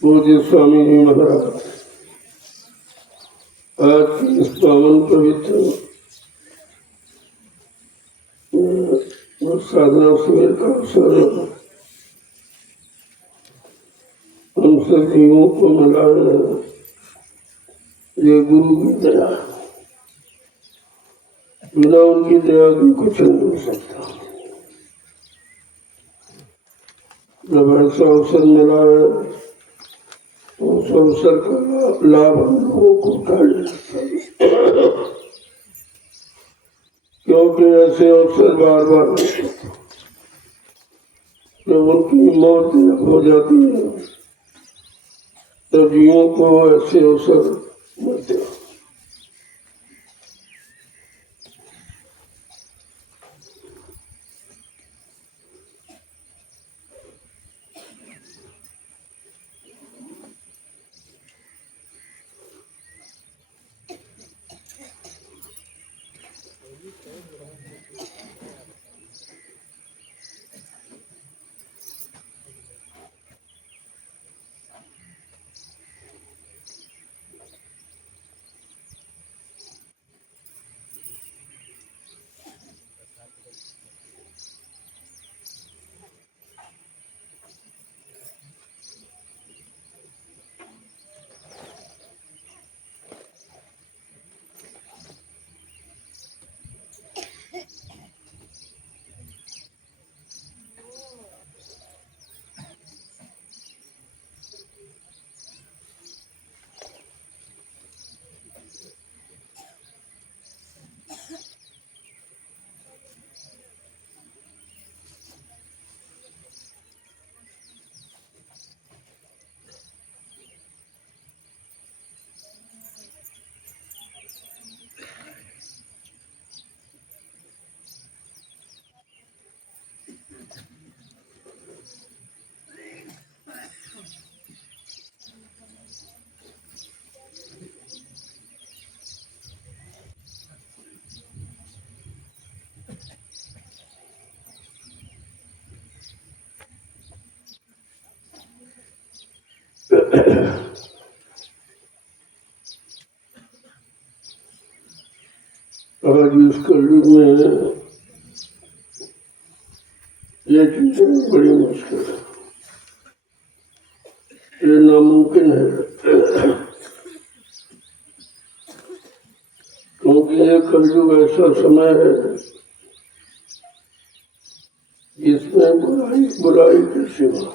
पूज्य स्वामी जी महाराज आज की इस पावन पवित्र साधना शिविर का अवसर हम सब जीवों को मिला है। ये गुरु की दया, बिना उनकी दया की कुछ नहीं हो सकता। जब ऐसा अवसर मिला है उस अवसर का लाभ हम लोगों को उठा लेना चाहिए, क्योंकि ऐसे अवसर बार बार जब उनकी मौत हो जाती है तो जीवों को ऐसे अवसर मिलते हैं। आज इस कलयुग में ये चीजें बड़ी मुश्किल है, ये नामुमकिन है, क्योंकि ये कलयुग ऐसा समय है जिसमें बुराई के सिवा,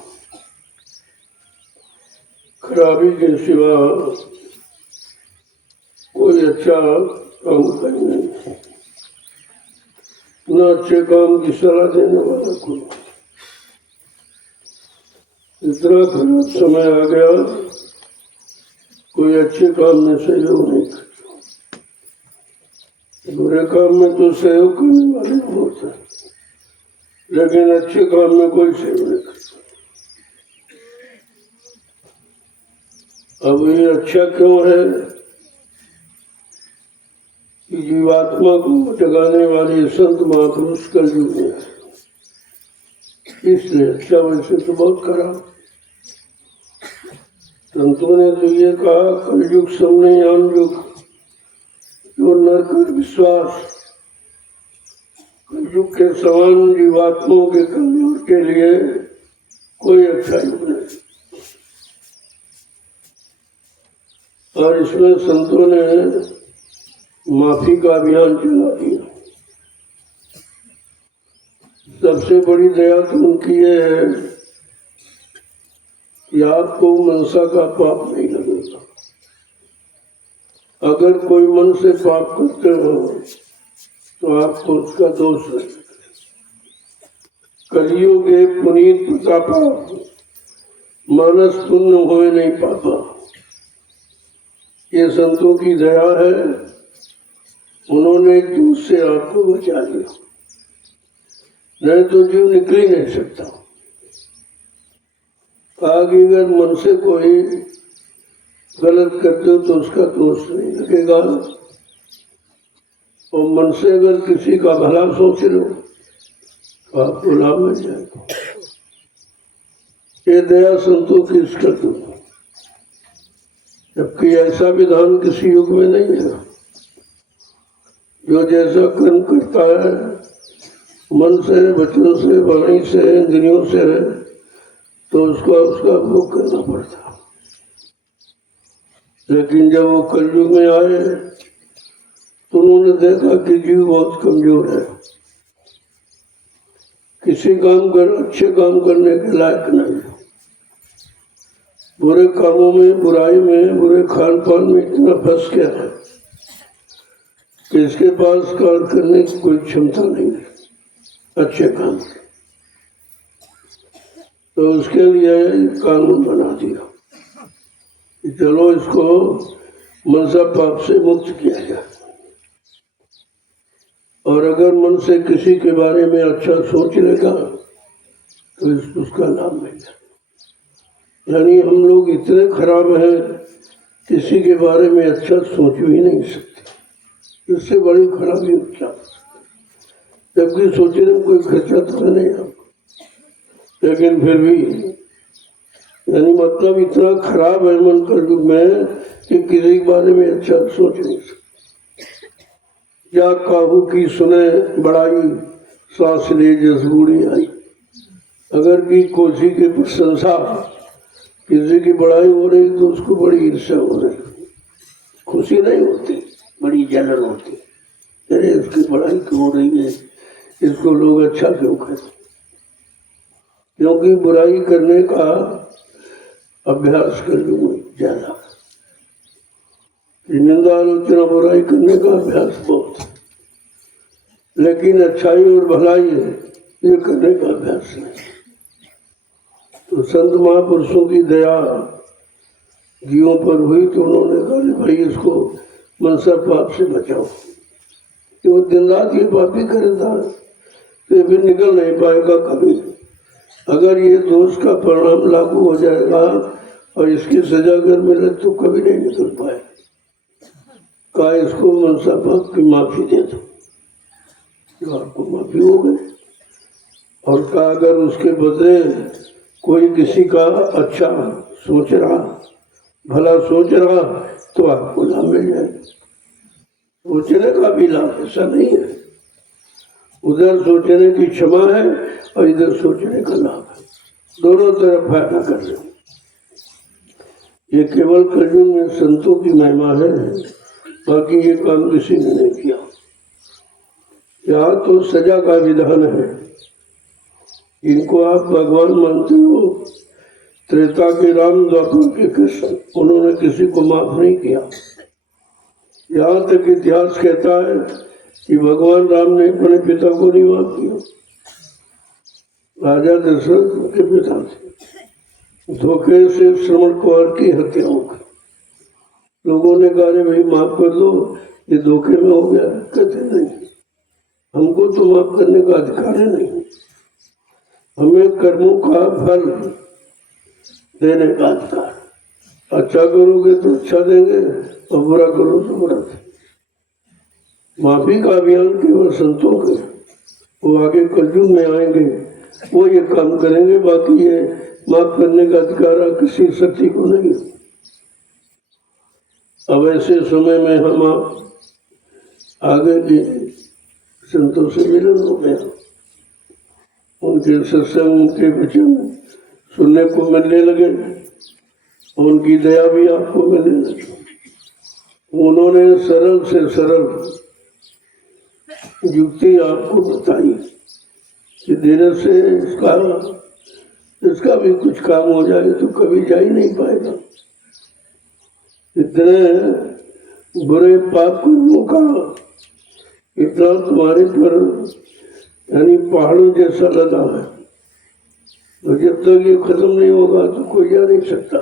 खराबी के सिवा कोई अच्छा काम कहीं नहीं, न अच्छे काम की सलाह देने वाला कोई। इतना खराब समय आ गया, कोई अच्छे काम में सहयोग नहीं करता, बुरे काम में तो सहयोग करने वाले होते, लेकिन अच्छे काम में कोई सहयोग नहीं करता। अब ये अच्छा क्यों है? जीवात्मा को जगाने वाले संत महापुरुष कलयुग में है, इसलिए अच्छा। वैसे तो बहुत खराब, संतों ने तो ये कहा कलयुग सबने यान युग, जो नरक विश्वास, कलयुग के समान जीवात्माओं के कल्याण के लिए कोई अच्छा युग नहीं। और इसमें संतों ने माफी का अभियान चला दिया। सबसे बड़ी दया तो उनकी ये है कि आपको मनसा का पाप नहीं लगेगा। अगर कोई मन से पाप करते हो तो आपको उसका दोष है। कलियुगे पुनीत प्रतापा, मानस पुण्य हो नहीं पापा। ये संतों की दया है, उन्होंने दूध से आपको बचा लिया, नहीं तो जीव निकल ही नहीं सकता। आगे अगर मन से कोई गलत करते हो तो उसका दोष नहीं लगेगा, और मन से अगर किसी का भला सोच लो तो आपको लाभ मिल जाएगा। ये दया संतों की इसका तो, जबकि ऐसा विधान किसी युग में नहीं है। जो जैसा कर्म करता है मन से, वचन से, वाणी से, इंद्रियों से, तो उसका भोग करना पड़ता। लेकिन जब वो कलयुग में आए तो उन्होंने देखा कि जीव बहुत कमजोर है, किसी काम कर अच्छे काम करने के लायक नहीं, बुरे कामों में, बुराई में, बुरे खान पान में इतना फंस गया है कि इसके पास कार्य करने की कोई क्षमता नहीं है अच्छे काम। तो उसके लिए कानून बना दिया कि चलो इसको मनसा पाप से मुक्त किया जाए, और अगर मन से किसी के बारे में अच्छा सोच लेगा तो उसका लाभ मिलेगा। यानी हम लोग इतने खराब हैं, किसी के बारे में अच्छा सोच भी नहीं सकते, इससे बड़ी खराबी क्या। जबकि सोचने में कोई खर्चा तो नहीं आपको, लेकिन फिर भी यानी मतलब इतना खराब है मन का युग में कि किसी के बारे में अच्छा सोच नहीं सकते। या काहू की सुने बड़ाई, सांस ले जस बूढ़ी आई। अगर की कोसी की प्रशंसा, किसी की बड़ाई हो रही तो उसको बड़ी ईर्ष्या हो रही, खुशी नहीं होती, बड़ी जलन होती। अरे इसकी बड़ाई क्यों हो रही है, इसको लोग अच्छा क्यों कहते। क्योंकि बुराई करने का अभ्यास कर लूँ ज्यादा, निंदा आलोचना बुराई करने का अभ्यास बहुत है, लेकिन अच्छाई और भलाई ये करने का अभ्यास नहीं। तो संत महापुरुषों की दया जीवों पर हुई तो उन्होंने कहा भाई इसको मनसा पाप से बचाओ। कि वो दिन रात ये पाप ही करता तो फिर निकल नहीं पाएगा कभी। अगर ये दोष का परिणाम लागू हो जाएगा और इसकी सजा अगर मिले तो कभी नहीं निकल पाए। कहा इसको मनसा पाप की माफी दे दो, तो आपको माफी हो गई। और कहा अगर उसके बदले कोई किसी का अच्छा सोच रहा, भला सोच रहा तो आपको लाभ मिल जाएगा। सोचने का भी लाभ ऐसा नहीं है, उधर सोचने की क्षमा है और इधर सोचने का लाभ है, दोनों तरफ फायदा कर रहे। ये केवल कलयुग में संतों की महिमा है, बाकी ये काम किसी ने नहीं किया। यहाँ तो सजा का विधान है। इनको आप भगवान मानते हो, त्रेता के राम, द्वापर के कृष्ण, उन्होंने किसी को माफ नहीं किया। यहाँ तक इतिहास कहता है कि भगवान राम ने अपने पिता को नहीं माफ किया। राजा दशरथ के पिता थे, धोखे से श्रवण कुमार की हत्या हो गई। लोगों ने कहा भाई माफ कर दो, ये धोखे में हो गया। कहते नहीं, हमको तो माफ करने का अधिकार है नहीं, हमें कर्मों का फल देने का अधिकार। अच्छा करोगे तो अच्छा देंगे और बुरा करो तो बुरा देंगे। माफी का अभियान केवल संतों के, वो आगे कलयुग में आएंगे वो ये काम करेंगे, बाकी ये माफ करने का अधिकार किसी शक्ति को नहीं। अब ऐसे समय में हम आप आगे के संतों से मिलन हो गया, उनके सत्संग, उनके वचन सुनने को मिलने लगे, उनकी दया भी आपको मिलने लगी। उन्होंने सरल से सरल युक्ति आपको बताई कि देर से इसका भी कुछ काम हो जाए तो कभी जा ही नहीं पाएगा। इतने बुरे पाप कर्मों का इतना तुम्हारे पर यानी पहाड़ों जैसा लदा है, तो जब तक ये खत्म नहीं होगा तो कोई जा नहीं सकता,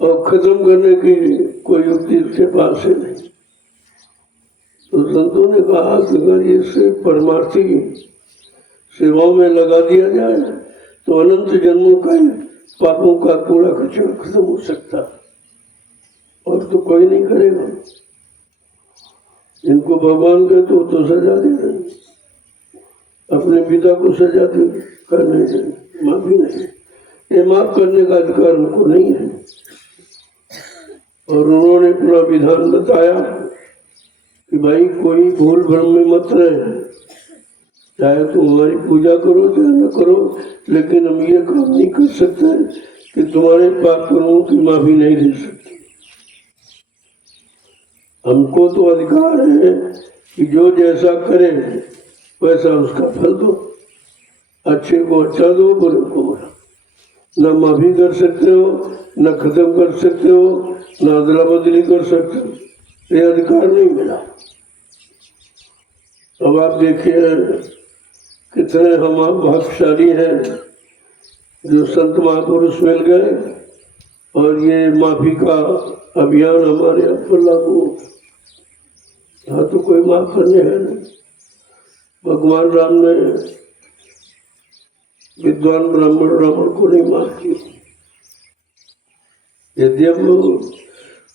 और खत्म करने की कोई युक्ति उसके पास है नहीं। तो संतों ने कहा कि अगर इसे परमार्थी सेवाओं में लगा दिया जाए तो अनंत जन्मों का पापों का कूड़ा कचरा खत्म हो सकता, और तो कोई नहीं करेगा। इनको भगवान का तो सजा दे रहे, अपने पिता को सजा दे करने दें, माफी नहीं, ये माफ करने का अधिकार उनको नहीं है। और उन्होंने पूरा विधान बताया कि भाई कोई भूल भ्रम में मत रहे, चाहे तुम हमारी पूजा करो चाहे न करो, लेकिन हम ये काम नहीं कर सकते कि तुम्हारे पाप कर्मों की माफी नहीं दे सकते। हमको तो अधिकार है कि जो जैसा करे वैसा उसका फल दो, अच्छे को अच्छा दो, बुरे को बुरा। न माफी कर सकते हो, न खत्म कर सकते हो, न अदला बदली कर सकते हो, ये अधिकार नहीं मिला। अब आप देखिए कितने हम आप भाग्यशाली हैं जो संत महापुरुष मिल गए और ये माफी का अभियान हमारे यहाँ पर लागू हो। यहाँ तो कोई माफ करने है नहीं। भगवान राम ने विद्वान ब्राह्मण रावण को नहीं माफ किया, यद्यप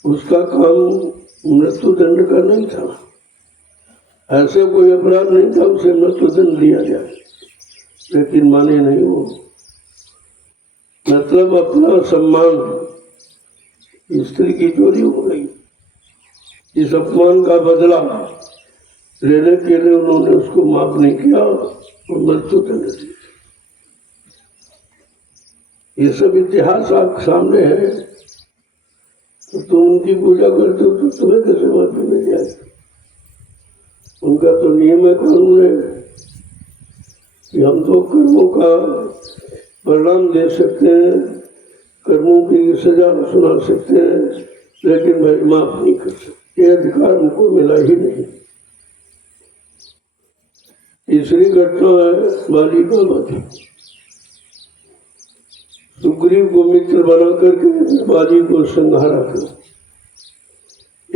उसका काम मृत्यु दंड का नहीं था, ऐसे कोई अपराध नहीं था उसे मृत्यु दंड दिया जाए, लेकिन माने नहीं वो। मतलब अपना सम्मान, स्त्री की चोरी हो गई, इस अपमान का बदला लेने के लिए उन्होंने उसको माफ नहीं किया और मृत्यु दंड दिया। ये सब इतिहास आपके सामने है, तो तुम उनकी पूजा करते हो तो तुम्हें कैसे माफी मिल जाएगी? उनका तो नियम है, कानून है कि हम तो कर्मों का परिणाम दे सकते हैं, कर्मों की सजा सुना सकते हैं, लेकिन भाई माफ नहीं कर सकते। ये अधिकार हमको मिला ही नहीं। तीसरी घटना है बाली का वध। सुग्रीव को मित्र बना करके बाली को संहारा किया।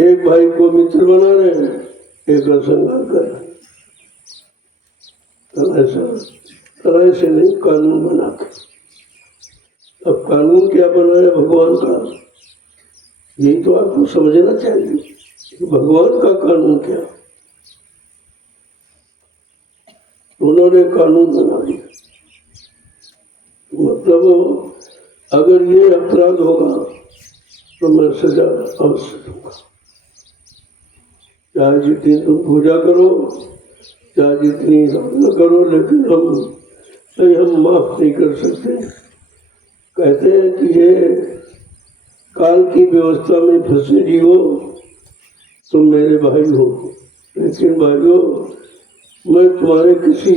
एक भाई को मित्र बना रहे हैं, एक का संहार कर रहे हैं। तरह से नहीं, कानून बना के। अब कानून क्या बनाया भगवान का, यही तो आपको समझना चाहिए कि भगवान का कानून क्या। उन्होंने कानून बना दिया, मतलब अगर ये अपराध होगा तो मैं सजा अवश्य दूंगा, चाहे जितनी तुम पूजा करो, चाहे जितनी साधना करो, लेकिन हम माफ नहीं कर सकते। कहते हैं कि ये काल की व्यवस्था में फंसे जीवो तुम मेरे भाई हो, लेकिन भाइयों मैं तुम्हारे किसी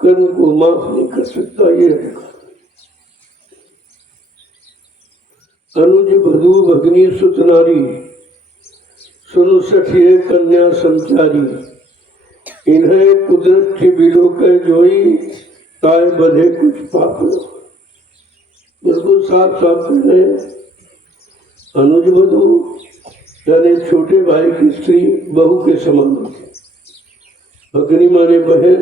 कर्म को माफ नहीं कर सकता। ये अनुज भदु भगनी सुत नारी, सुनु सखिए कन्या संचारी, इन्हें कुदरत की बिलो के जोई, ताए बधे कुछ पाप। बिल्कुल साफ साफ कह रहे हैं, अनुज वधु यानी छोटे भाई की स्त्री बहू के समान होती, भगनी माने बहन,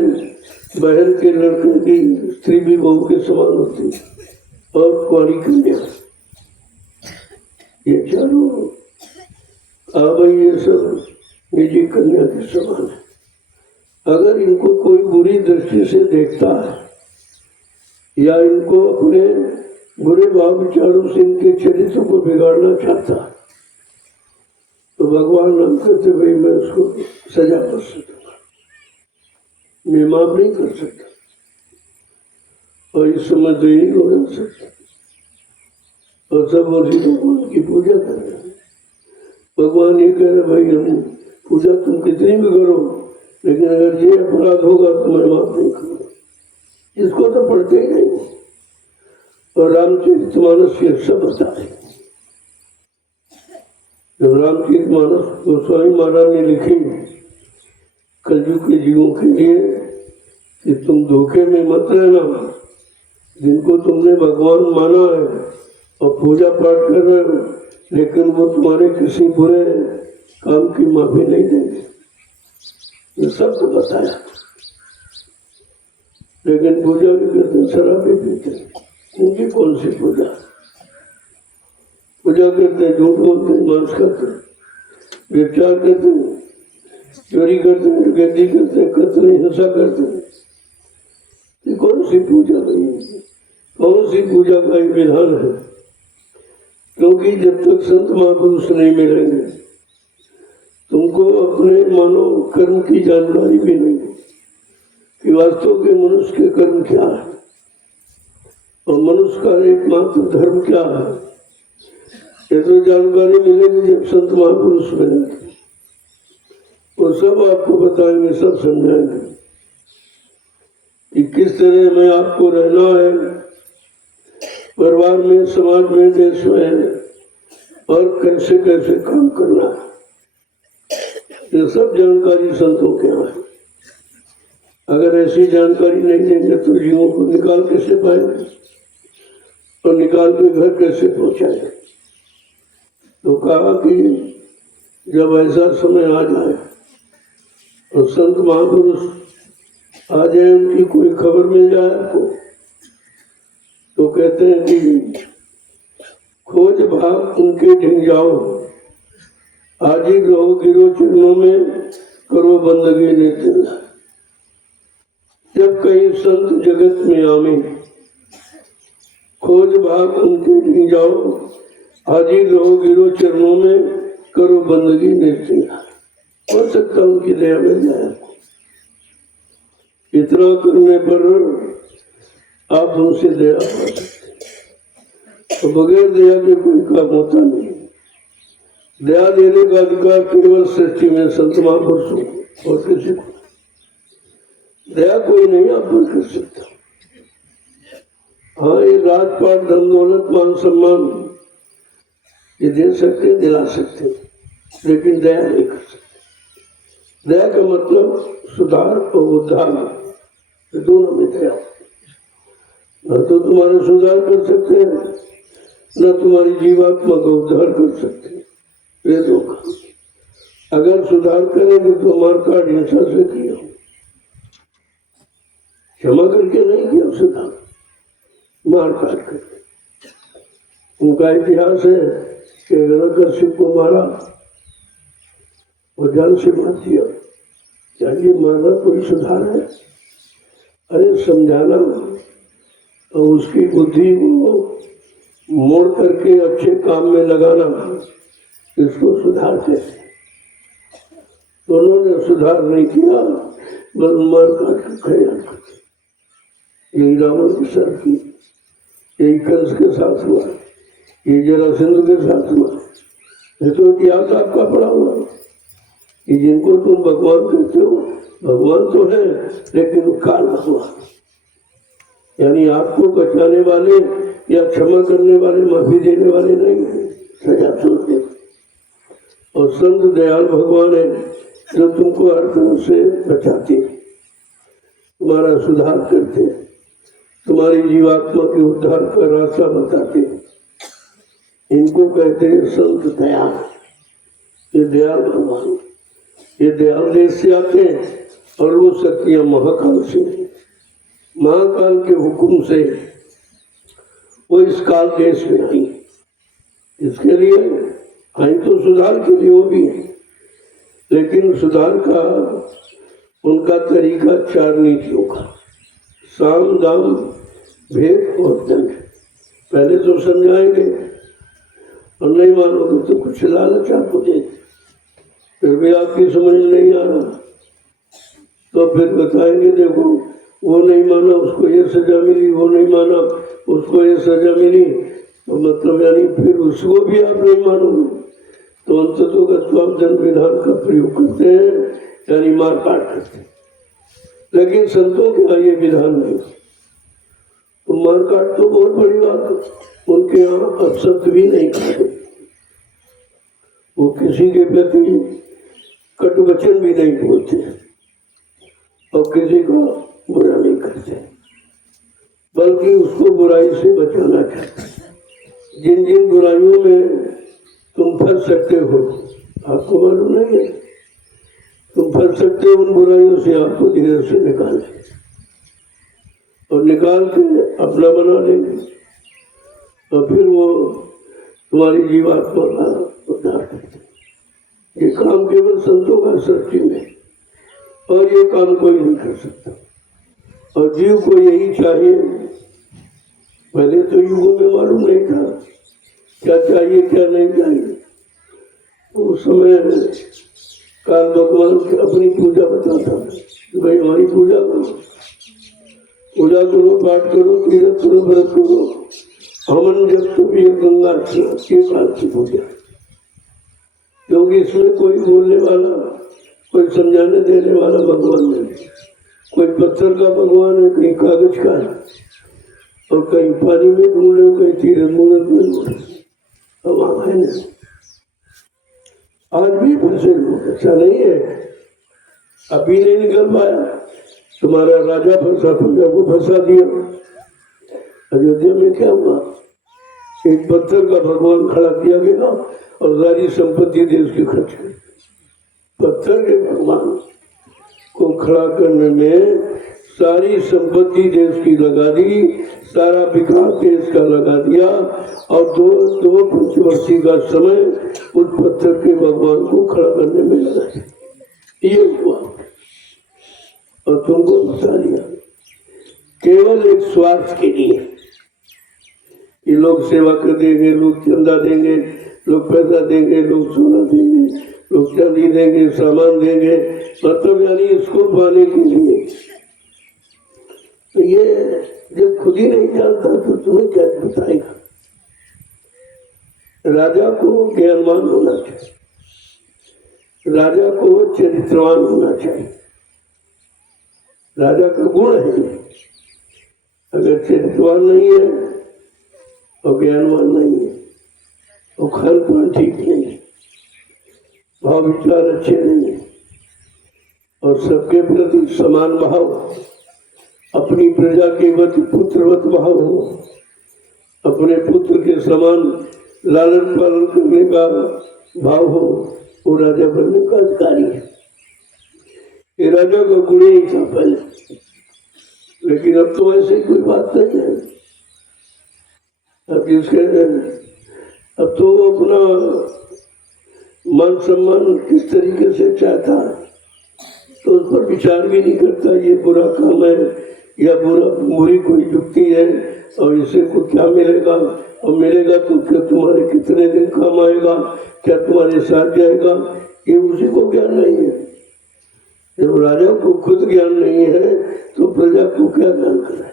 बहन के लड़के की स्त्री भी बहू के समान होती, और कुंवारी कन्या, ये चारों ये सब निजी कन्या के समान है। अगर इनको कोई बुरी दृष्टि से देखता है या इनको अपने बुरे भाव विचारों से इनके चरित्र को बिगाड़ना चाहता है, तो भगवान राम कहते भाई मैं उसको सजा कर सकूंगा, मैं माफ नहीं कर सकता, और इस समय तो यही हो सकता। और सब उसी भगवान की पूजा कर रहे हैं। भगवान ये कह रहे भाई हम पूजा तुम कितनी भी करो, लेकिन अगर ये अपराध होगा तो मैं माफ नहीं करूँगा। इसको तो पढ़ते ही नहीं, और रामचरितमानस ये सब बता रहे। जब रामचरित मानस गोस्वामी महाराज ने लिखी कलयुग के जीवों के लिए कि तुम धोखे में मत रहना, जिनको तुमने भगवान माना है और पूजा पाठ कर रहे हो, लेकिन वो तुम्हारे किसी बुरे काम की माफी नहीं देंगे। ये सबको बताया, लेकिन पूजा भी करते, शराब भी पीते। उनकी कौन सी पूजा? पूजा करते, झूठ बोलते, मांस खाते, व्यभिचार करते, चोरी करते, डकैती करते, कत्ल हिंसा करते। ये कौन सी पूजा नहीं? कौन सी पूजा का एक विधान है? क्योंकि जब तक संत महापुरुष नहीं मिलेंगे, तुमको अपने मानव कर्म की जानकारी भी नहीं कि वास्तव के मनुष्य के कर्म क्या है और मनुष्य का एकमात्र धर्म क्या है। ये तो जानकारी मिलेगी जब संत महापुरुष मिलेंगे, वो सब आपको बताएंगे, सब समझाएंगे कि किस तरह में आपको रहना है, परिवार में, समाज में, देश में, और कैसे कैसे काम करना है। ये सब जानकारी संतों के यहाँ है। अगर ऐसी जानकारी नहीं देंगे तो जीवों को निकाल कैसे पाएंगे और निकाल के घर कैसे पहुंचाएंगे? तो कहा कि जब ऐसा समय आ जाए और संत महापुरुष आ जाए, उनकी कोई खबर मिल जाए आपको, तो कहते हैं कि खोज भाग उनके ढिंग जाओ, आज ही रहो गिरो चरणों में, करो बंदगी नित्य। जब कहीं संत जगत में आवे, खोज भाग उनके ढिंग जाओ, आज ही रहो गिरो चरणों में, करो बंदगी नित्य। हो सकता उनकी दया मिल जाए। इतना करने पर आप उनसे दया पा सकते, तो बगैर दया के कोई काम होता नहीं। दया देने का अधिकार केवल सृष्टि में संत महापुरुषों को और किसी को। दया कोई नहीं आप पर कर सकता। हाँ, ये राजपाट, धन दौलत, मान सम्मान ये दे सकते, दिला सकते, लेकिन दया नहीं कर सकते। दया का मतलब सुधार और उद्धार, दोनों में दया। न तो तुम्हारे सुधार कर सकते हैं, न तुम्हारी जीवात्मा का उद्धार कर सकते हैं। वेदों का अगर सुधार करेंगे तो मारकाट हिंसा से किया, क्षमा करके नहीं किया, सुधार मारकाट करके। उनका इतिहास है कि हिरण्यकश्यप को मारा और जान से मार दिया। क्या ये मारना कोई सुधार है? अरे समझाना और उसकी बुद्धि को मोड़ करके अच्छे काम में लगाना, इसको सुधार कहते। तो उन्होंने सुधार नहीं किया, बस मार काट के खैर करते। यही रावण के साथ की, यही कंस के साथ हुआ, ये जरासंध के साथ हुआ। ये तो इतिहास आपका पड़ा हुआ कि जिनको तुम भगवान कहते हो, भगवान तो है लेकिन काल भगवान, यानी आपको बचाने वाले या क्षमा करने वाले, माफी देने वाले नहीं है, सजा सुनते। और संत दयाल भगवान है जो तुमको हर तरह से बचाते, तुम्हारा सुधार करते, तुम्हारी जीवात्मा के उद्धार का रास्ता बताते। इनको कहते हैं संत दयाल। ये दयाल भगवान, ये दयाल देश से आते हैं और वो शक्तियां महाकाल से, महाकाल के हुक्म से वो इस काल देश में आई। इसके लिए आई तो सुधार के लिए वो भी, लेकिन सुधार का उनका तरीका 4 नीतियों का, साम दाम भेद और दंड। पहले तो समझाएंगे और नहीं मानोगे तो कुछ लालच आपको दे, फिर भी आपकी समझ नहीं आ रहा तो फिर बताएंगे देखो वो नहीं माना उसको ये सजा मिली, वो नहीं माना उसको ये सजा मिली, तो मतलब यानी फिर उसको भी आप नहीं मानोगे तो अंततोगत्वा दंड विधान का प्रयोग करते हैं, यानी मार काट करते हैं। लेकिन संतों का ये विधान नहीं। तो मार काट तो बहुत बड़ी बात है, उनके यहाँ अपशब्द भी नहीं खाते। वो किसी के प्रति कटु वचन भी नहीं बोलते और किसी को बुरा नहीं करते, बल्कि उसको बुराई से बचाना चाहते हैं। जिन जिन बुराइयों में तुम फंस सकते हो आपको मालूम नहीं है, तुम फंस सकते हो उन बुराइयों से, आपको धीरे से निकालें और निकाल के अपना बना लेंगे और फिर वो तुम्हारी जीवात्मा का उद्धार करते हैं। ये काम केवल संतों का सृष्टि में, और ये काम कोई नहीं कर सकता। और जीव को यही चाहिए। पहले तो युगों में मालूम नहीं था क्या चाहिए क्या नहीं चाहिए। उस समय काल भगवान अपनी पूजा बताता है, भाई हमारी पूजा करो, पूजा करो, पाठ करो, तीर्थ करो, व्रत करो, हवन जब तो ये गंगा के काल की पूजा, क्योंकि इसमें कोई बोलने वाला, कोई समझाने देने वाला भगवान नहीं। कोई पत्थर का भगवान है, कहीं कागज का है, और कहीं पानी में ढूंढ रहे हो, कहीं तीर्थ मूर्त में ढूंढ रहे हो। अब है नहीं, आज भी फंसे लोग, ऐसा नहीं है अभी नहीं निकल पाया। तुम्हारा राजा फंसा, प्रजा को फंसा दिया। अयोध्या में क्या हुआ, एक पत्थर का भगवान खड़ा किया गया और सारी संपत्ति देश की खर्च की। पत्थर के भगवान को खड़ा करने में सारी संपत्ति देश की लगा दी, सारा विकास देश का लगा दिया, और दो पंचवर्षीय का समय उस पत्थर के भगवान को खड़ा करने में लगा दिया। ये हुआ और तुमको बता दिया केवल एक स्वार्थ के लिए। ये लोग सेवा कर देंगे, लोग चंदा देंगे, लोग पैसा देंगे, लोग सोना देंगे, लोग चांदी देंगे, सामान देंगे, मतलब यानी इसको पाने के लिए। तो ये जब खुद ही नहीं जानता तो तुम्हें क्या बताएगा। राजा को ज्ञानवान होना चाहिए, राजा को चरित्रवान होना चाहिए। राजा का गुण है, अगर चरित्रवान नहीं है और ज्ञानवान नहीं है और खान पान ठीक नहीं है, भाव विचार अच्छे नहीं है, और सबके प्रति समान भाव, अपनी प्रजा के वत पुत्रवत भाव हो, अपने पुत्र के समान लालन पालन करने का भाव हो, वो राजा बनने का अधिकारी है। ये राजा का गुण ही था पहले, लेकिन अब तो ऐसे कोई बात नहीं है। अब तो अपना मान सम्मान किस तरीके से चाहता है तो उस पर विचार भी नहीं करता। ये बुरा काम है या बुरी कोई युक्ति है और इससे को क्या मिलेगा, और मिलेगा तो क्या तुम्हारे कितने दिन काम आएगा, क्या तुम्हारे साथ जाएगा, ये उसी को ज्ञान नहीं है। जब राजा को खुद ज्ञान नहीं है तो प्रजा को क्या ज्ञान कराए।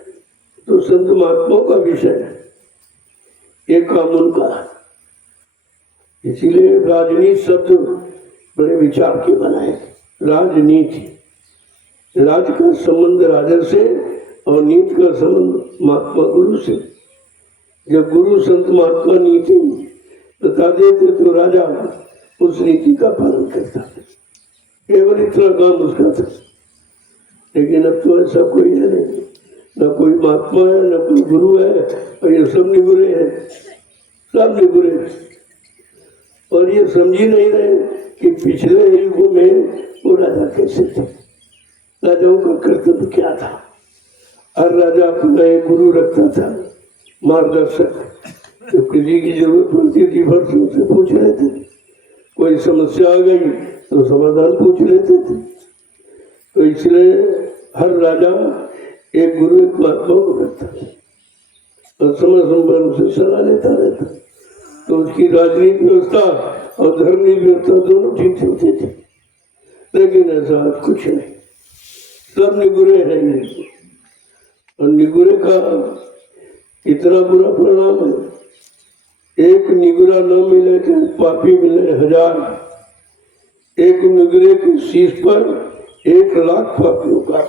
तो संत महात्माओं का विषय है ये काम उनका। इसीलिए राजनीति शब्द बड़े विचार के बनाए। राजनीति, राज का संबंध राजा से और नीति का संबंध महात्मा गुरु से। जब गुरु संत महात्मा नीति बता देते तो राजा उस नीति का पालन करता है। केवल इतना काम उसका था। लेकिन अब तो ऐसा कोई है नहीं, न कोई महात्मा है न कोई गुरु है, और ये सब निगुरे हैं, सब निगुरे हैं। और ये समझ ही नहीं रहे कि पिछले युगों में वो राजा कैसे थे, राजाओं का कर्तव्य क्या था। हर राजा अपना एक गुरु रखता था, मार्गदर्शक। तो किसी की जरूरत पड़ती थी वर्षों से पूछ लेते, कोई समस्या आ गई तो समाधान पूछ लेते थे। तो इसलिए हर राजा एक गुरु एक महात्मा को रखता था और समय संबंध से सलाह लेता रहता। तो उसकी राजनीतिक व्यवस्था और धर्मी व्यवस्था दोनों ठीक चलते थे। लेकिन ऐसा आज कुछ नहीं, सब निगुरे हैं ये। और निगुरे का इतना बुरा परिणाम है, एक निगुरा न मिले तो पापी मिले 1000। एक निगुरे की शीश पर 1,00,000 पापियों का,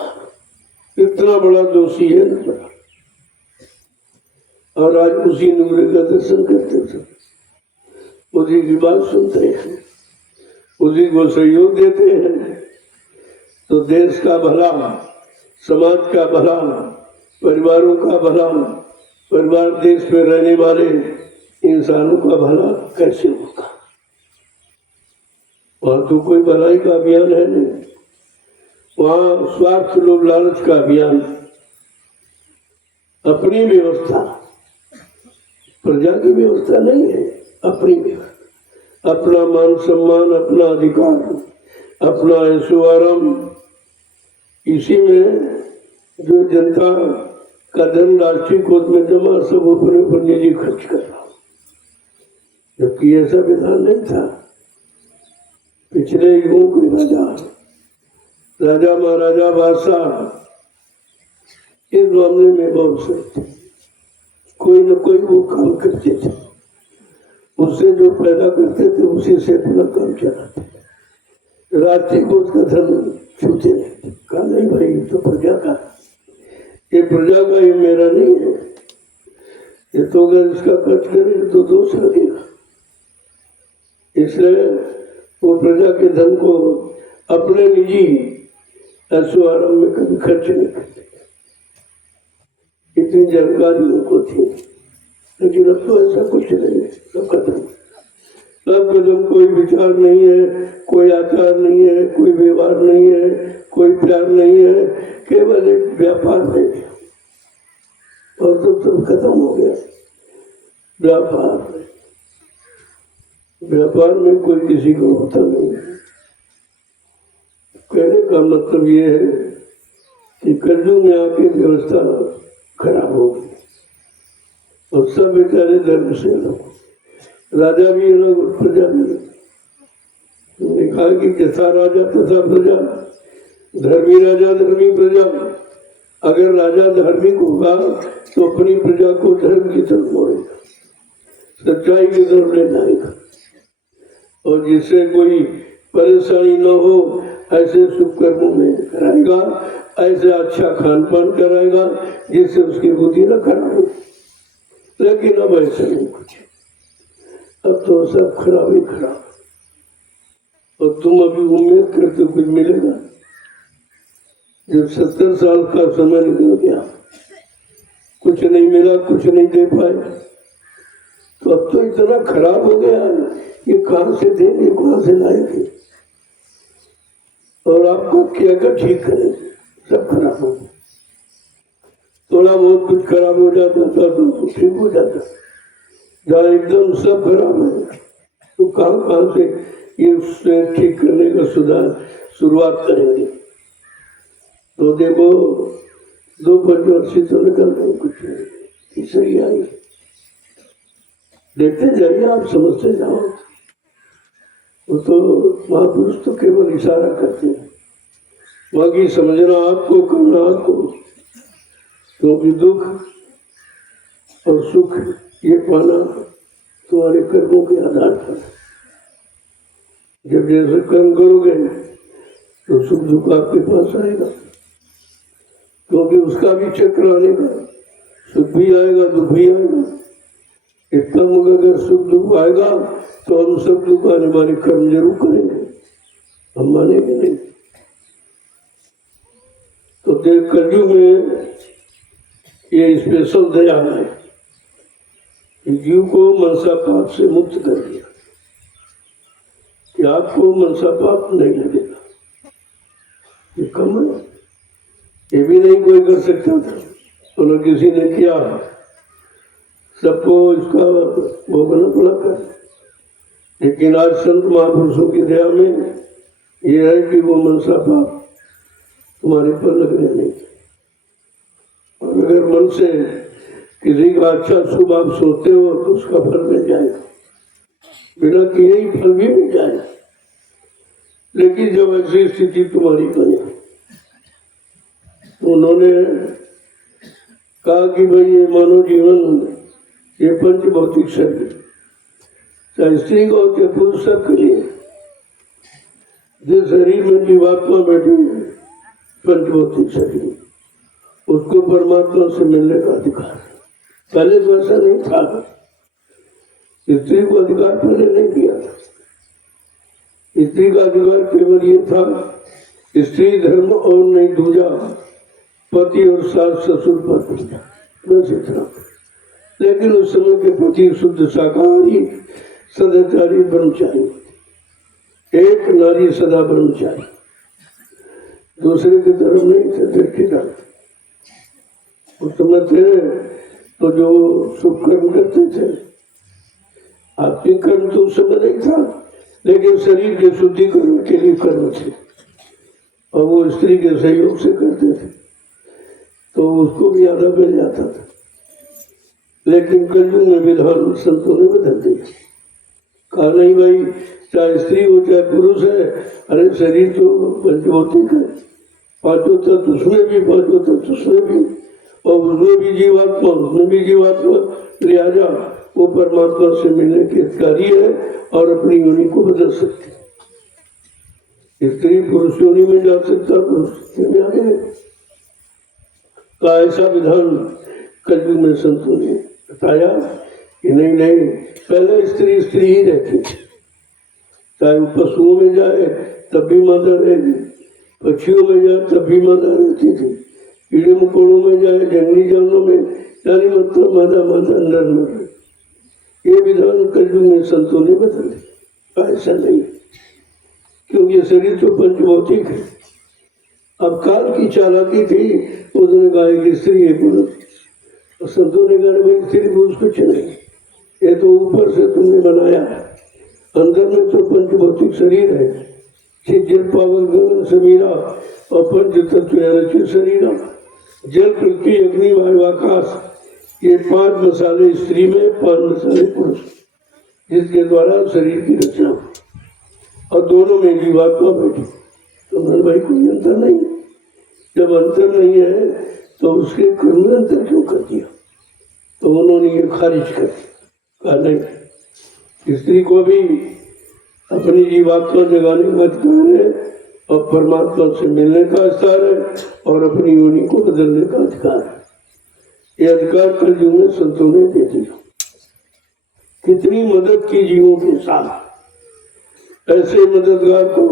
इतना बड़ा दोषी है न। और आज उसी निगुरे का दर्शन करते थे। उसी की बात सुनते हैं, उसी को सहयोग देते हैं, तो देश का भला, समाज का भला, परिवारों का भला, परिवार देश में रहने वाले इंसानों का भला कैसे होगा? वहां तो कोई भलाई का अभियान है नहीं, वहां स्वार्थ लोभ लालच का अभियान, अपनी व्यवस्था, प्रजा की व्यवस्था नहीं है, अपनी व्यवस्था, अपना मान सम्मान, अपना अधिकार, अपना ऐशो आराम, इसी में जो जनता का धन राष्ट्रीय कोष में जमा सब अपने ऊपर निजी खर्च कर रहा, जबकि ऐसा विधान नहीं था। पिछले युगों के राजा महाराजा बादशाह इस मामले में बहुत सही थे, कोई न कोई वो काम करते थे, उससे जो पैदा करते थे उसी से अपना काम चलाते थे, राष्ट्रीय कोष का धन छूते नहीं। कहा नहीं भाई, ये तो प्रजा का, ये प्रजा का, ये मेरा नहीं है, ये तो अगर इसका खर्च करें तो दोष लगेगा। इसलिए वो प्रजा के धन को अपने निजी ऐशो आराम में कभी खर्च नहीं करते। इतनी जानकारी उनको थी, लेकिन अब तो ऐसा कुछ नहीं है, सब खत्म। अब कदम कोई विचार नहीं है, कोई आचार नहीं है, कोई व्यवहार नहीं है, कोई प्यार नहीं है, केवल एक व्यापार रह गया और तो सब खत्म हो गया। व्यापार में कोई किसी को होता नहीं है। कहने का मतलब ये है कि कलयुग में आके व्यवस्था खराब हो गई और सब बेचारे धर्म से अलग, राजा भी अलग और प्रजा भी अलग। उन्होंने कहा कि जैसा राजा तथा प्रजा, धर्मी राजा धर्मी प्रजा। अगर राजा धार्मिक होगा तो अपनी प्रजा को धर्म की तरफ मोड़ेगा, सच्चाई की तरफ ले जाएगा, और जिससे कोई परेशानी न हो ऐसे शुभ कर्मों में कराएगा, ऐसे अच्छा खान पान कराएगा जिससे उसकी बुद्धि न खराब हो। लेकिन अब ऐसा नहीं कुछ, अब तो सब खराब ही खराब, और तुम अभी उम्मीद करते कुछ मिलेगा। जब 70 साल का समय निकल गया, कुछ नहीं मिला, कुछ नहीं दे पाए, तो अब तो इतना खराब हो गया कि कहां से देंगे, कहां से लाएंगे, और आपको क्या कर ठीक करेंगे, सब खराब हो गया। थोड़ा बहुत कुछ खराब हो जाता था तो ठीक हो जाता, जहाँ एकदम सब खराब है तो कहां से ये उससे ठीक करने का शुरुआत करेंगे। तो देखो 2 पंचवर्षी तो निकल गए, कुछ तीसरी आई, देखते जाइए, आप समझते जाओ। वो तो महापुरुष तो केवल इशारा करते हैं, बाकी समझना आपको, करना आपको, क्योंकि दुख और सुख ये पाना तुम्हारे कर्मों के आधार पर। जब जैसे कर्म करोगे तो सुख दुख आपके पास आएगा, क्योंकि उसका भी चक्र आएगा, सुख भी आएगा दुख भी आएगा। इतना मुझे अगर सुख दुख आएगा तो हम सब दुख आने वाले कर्म जरूर करेंगे, हम मानेंगे नहीं। तो कलयुग में ये स्पेशल दया है कि जीव को मनसा पाप से मुक्त कर दिया, कि आपको मनसा पाप नहीं लगेगा। ये कम है, ये भी नहीं कोई कर सकता था, तो न किसी ने किया, सबको इसका भोगना पड़ा था। लेकिन आज संत महापुरुषों की दया में ये है कि वो मनसा पाप तुम्हारे पर लगने नहीं। और अगर मन से किसी का अच्छा शुभ आप सोचते हो तो उसका फल मिल जाएगा, बिना किए ही फल भी मिल जाएगा। लेकिन जब ऐसी स्थिति तुम्हारी बनी, तो उन्होंने कहा कि भाई ये मानव जीवन, ये पंच भौतिक शरीर, चाहे स्त्री को चाहे पुरुष, सबके लिए जिस शरीर में जीवात्मा बैठी है, पंच भौतिक शरीर, उसको परमात्मा से मिलने का अधिकार है। पहले तो ऐसा नहीं था, स्त्री को अधिकार पहले नहीं दिया था। स्त्री का अधिकार केवल ये था, स्त्री धर्म और नहीं दूजा, पति और सास ससुर पर दूजा, बस इतना। लेकिन उस समय के पति शुद्ध शाकाहारी सदाचारी ब्रह्मचारी, एक नारी सदा ब्रह्मचारी, दूसरे की तरफ नहीं थे, दृष्टिदार। उस समय थे तो जो शुभ कर्म करते थे, आत्मिक कर्म तो उस समय नहीं था, लेकिन शरीर के शुद्धिकरण के लिए कर्म थे और वो स्त्री के सहयोग से करते थे, तो उसको भी आधा मिल जाता था। लेकिन कलयुग में विधान संतों ने बदल दिया, कहा नहीं भाई, चाहे स्त्री हो चाहे पुरुष है, अरे शरीर तो पंचभौतिक है, पांचों तत्व उसमें भी, पांचों तत्व उसमें भी, और उसमें भी जीवात्मा, उसमें भी जीवात्मा, लिहाजा वो परमात्मा से मिलने के अधिकारी है और अपनी योनि को बदल सकती है। स्त्री पुरुष योनि में जा सकता, पुरुष में आ गए का ऐसा विधान कलयुग में संतों ने बताया कि नहीं नहीं, पहले स्त्री स्त्री ही रहती थी, चाहे वो पशुओं में जाए तब भी माता रहेगी, पक्षियों में जाए तब भी माता रहती थी, कीड़े मकोड़ों में जाए, जंगली जानवरों में, यानी मतलब माता माता नर नर। ये विधान कलयुग में संतों ने बदल दिया, ऐसा नहीं, क्योंकि ये शरीर तो पंचभौतिक है। अब काल की चालाकी थी, उसने कहा कि स्त्री है पुरुष, और संतों ने कहा भाई स्त्री पुरुष कुछ नहीं, ये तो ऊपर से तुमने बनाया, अंदर में तो पंचभौतिक शरीर है, जल पावक गगन समीरा और पंच तत्व रचित शरीर, जल पृथ्वी अग्नि वायु आकाश, ये 5 मसाले स्त्री में, 5 मसाले पुरुष, जिसके द्वारा शरीर की रचना, और दोनों में जीवात्मा बैठी। तो मेरे भाई कोई अंतर नहीं, जब अंतर नहीं है तो उसके कर्म में अंतर क्यों कर दिया? तो उन्होंने ये खारिज कर दिया, कहा नहीं, स्त्री को भी अपनी जीवात्मा जगाने का अधिकार है और परमात्मा से मिलने का अधिकार है और अपनी योनि को बदलने का अधिकार है। ये अधिकार कलयुग में संतों ने दे दिया। कितनी मदद की जीवों के साथ, ऐसे मददगार को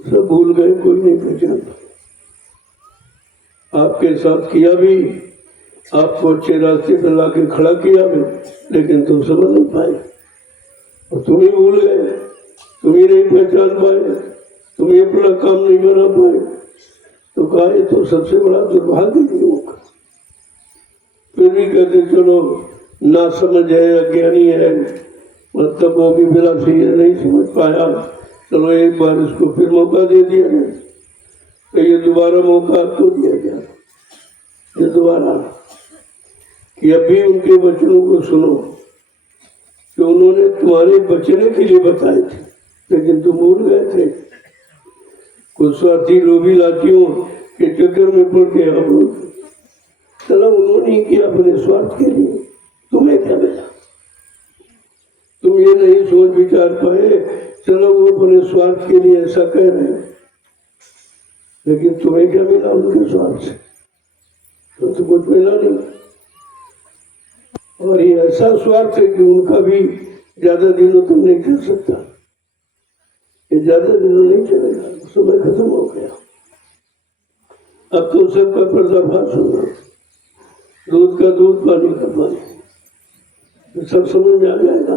सब भूल गए, कोई नहीं पहचानता। आपके साथ किया भी, आपको अच्छे रास्ते पर लाके खड़ा किया भी, लेकिन तुम समझ नहीं पाए और तुम ही भूल गए, तुम ही नहीं पहचान पाए, तुम ही अपना काम नहीं बना पाए। तो कहा ये तो सबसे बड़ा दुर्भाग्य लोगों का। फिर भी कहते चलो ना समझ है, अज्ञानी है, मतलब वो भी विलासी है, नहीं समझ पाया, चलो एक बार इसको फिर मौका दे दिया है, तो ये दोबारा मौका आपको दिया गया, ये दोबारा कि अभी उनके वचनों को सुनो कि उन्होंने तुम्हारे बचने के लिए बताए थे, लेकिन तुम भूल गए थे। कुछ स्वार्थी लोभी लातियों के चक्कर में पड़ के आप चलो, उन्होंने किया अपने स्वार्थ के लिए, तुम्हें क्या मिला? तुम ये नहीं सोच विचार पाए, चलो वो अपने स्वार्थ के लिए ऐसा कह रहे हैं, लेकिन तुम्हें क्या मिला उनके स्वार्थ से? तो कुछ मिला नहीं। और ये ऐसा स्वार्थ है कि उनका भी ज्यादा दिनों तक नहीं चल सकता, ये ज्यादा दिनों नहीं चलेगा, समय खत्म हो गया। अब तो सबका पर्दाफाश होगा, दूध का दूध, पानी का पानी, सब समझ में आ जाएगा।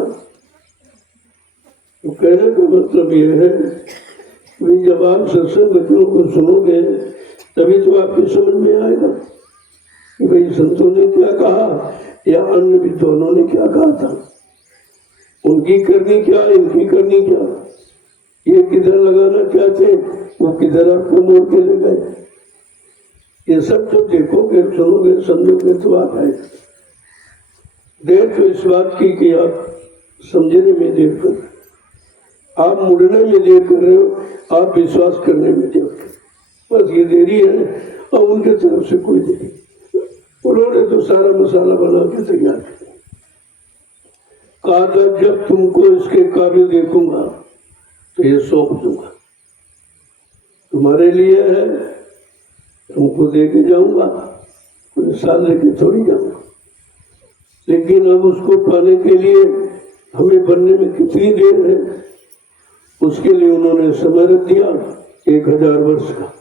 तो कहने का मतलब ये है कि जब आप सत्संग वचनों को सुनोगे तभी तो आपकी समझ में आएगा कि भाई संतों ने क्या कहा या अन्य विद्वानों ने क्या कहा था, उनकी करनी क्या, इनकी करनी क्या, ये किधर लगाना चाहते, वो किधर आपको मोड़ के ले गए। ये सब तो देखोगे, सुनोगे, समझोगे तो बात है। देर तो इस बात की कि आप समझने में देर कर रहे हो, आप मुड़ने में देर कर रहे हो, आप विश्वास करने में देर कर रहे हो, बस ये देरी है। और उनके तरफ से कोई देरी, उन्होंने तो सारा मसाला बना के तैयार किया। कहा था जब तुमको इसके काबिल देखूंगा तो ये सौंप दूंगा, तुम्हारे लिए है, तुमको दे के जाऊंगा, कोई साल लेके थोड़ी जाऊंगा। लेकिन अब उसको पाने के लिए हमें बनने में कितनी देर है, उसके लिए उन्होंने समय रख दिया 1000 वर्ष का।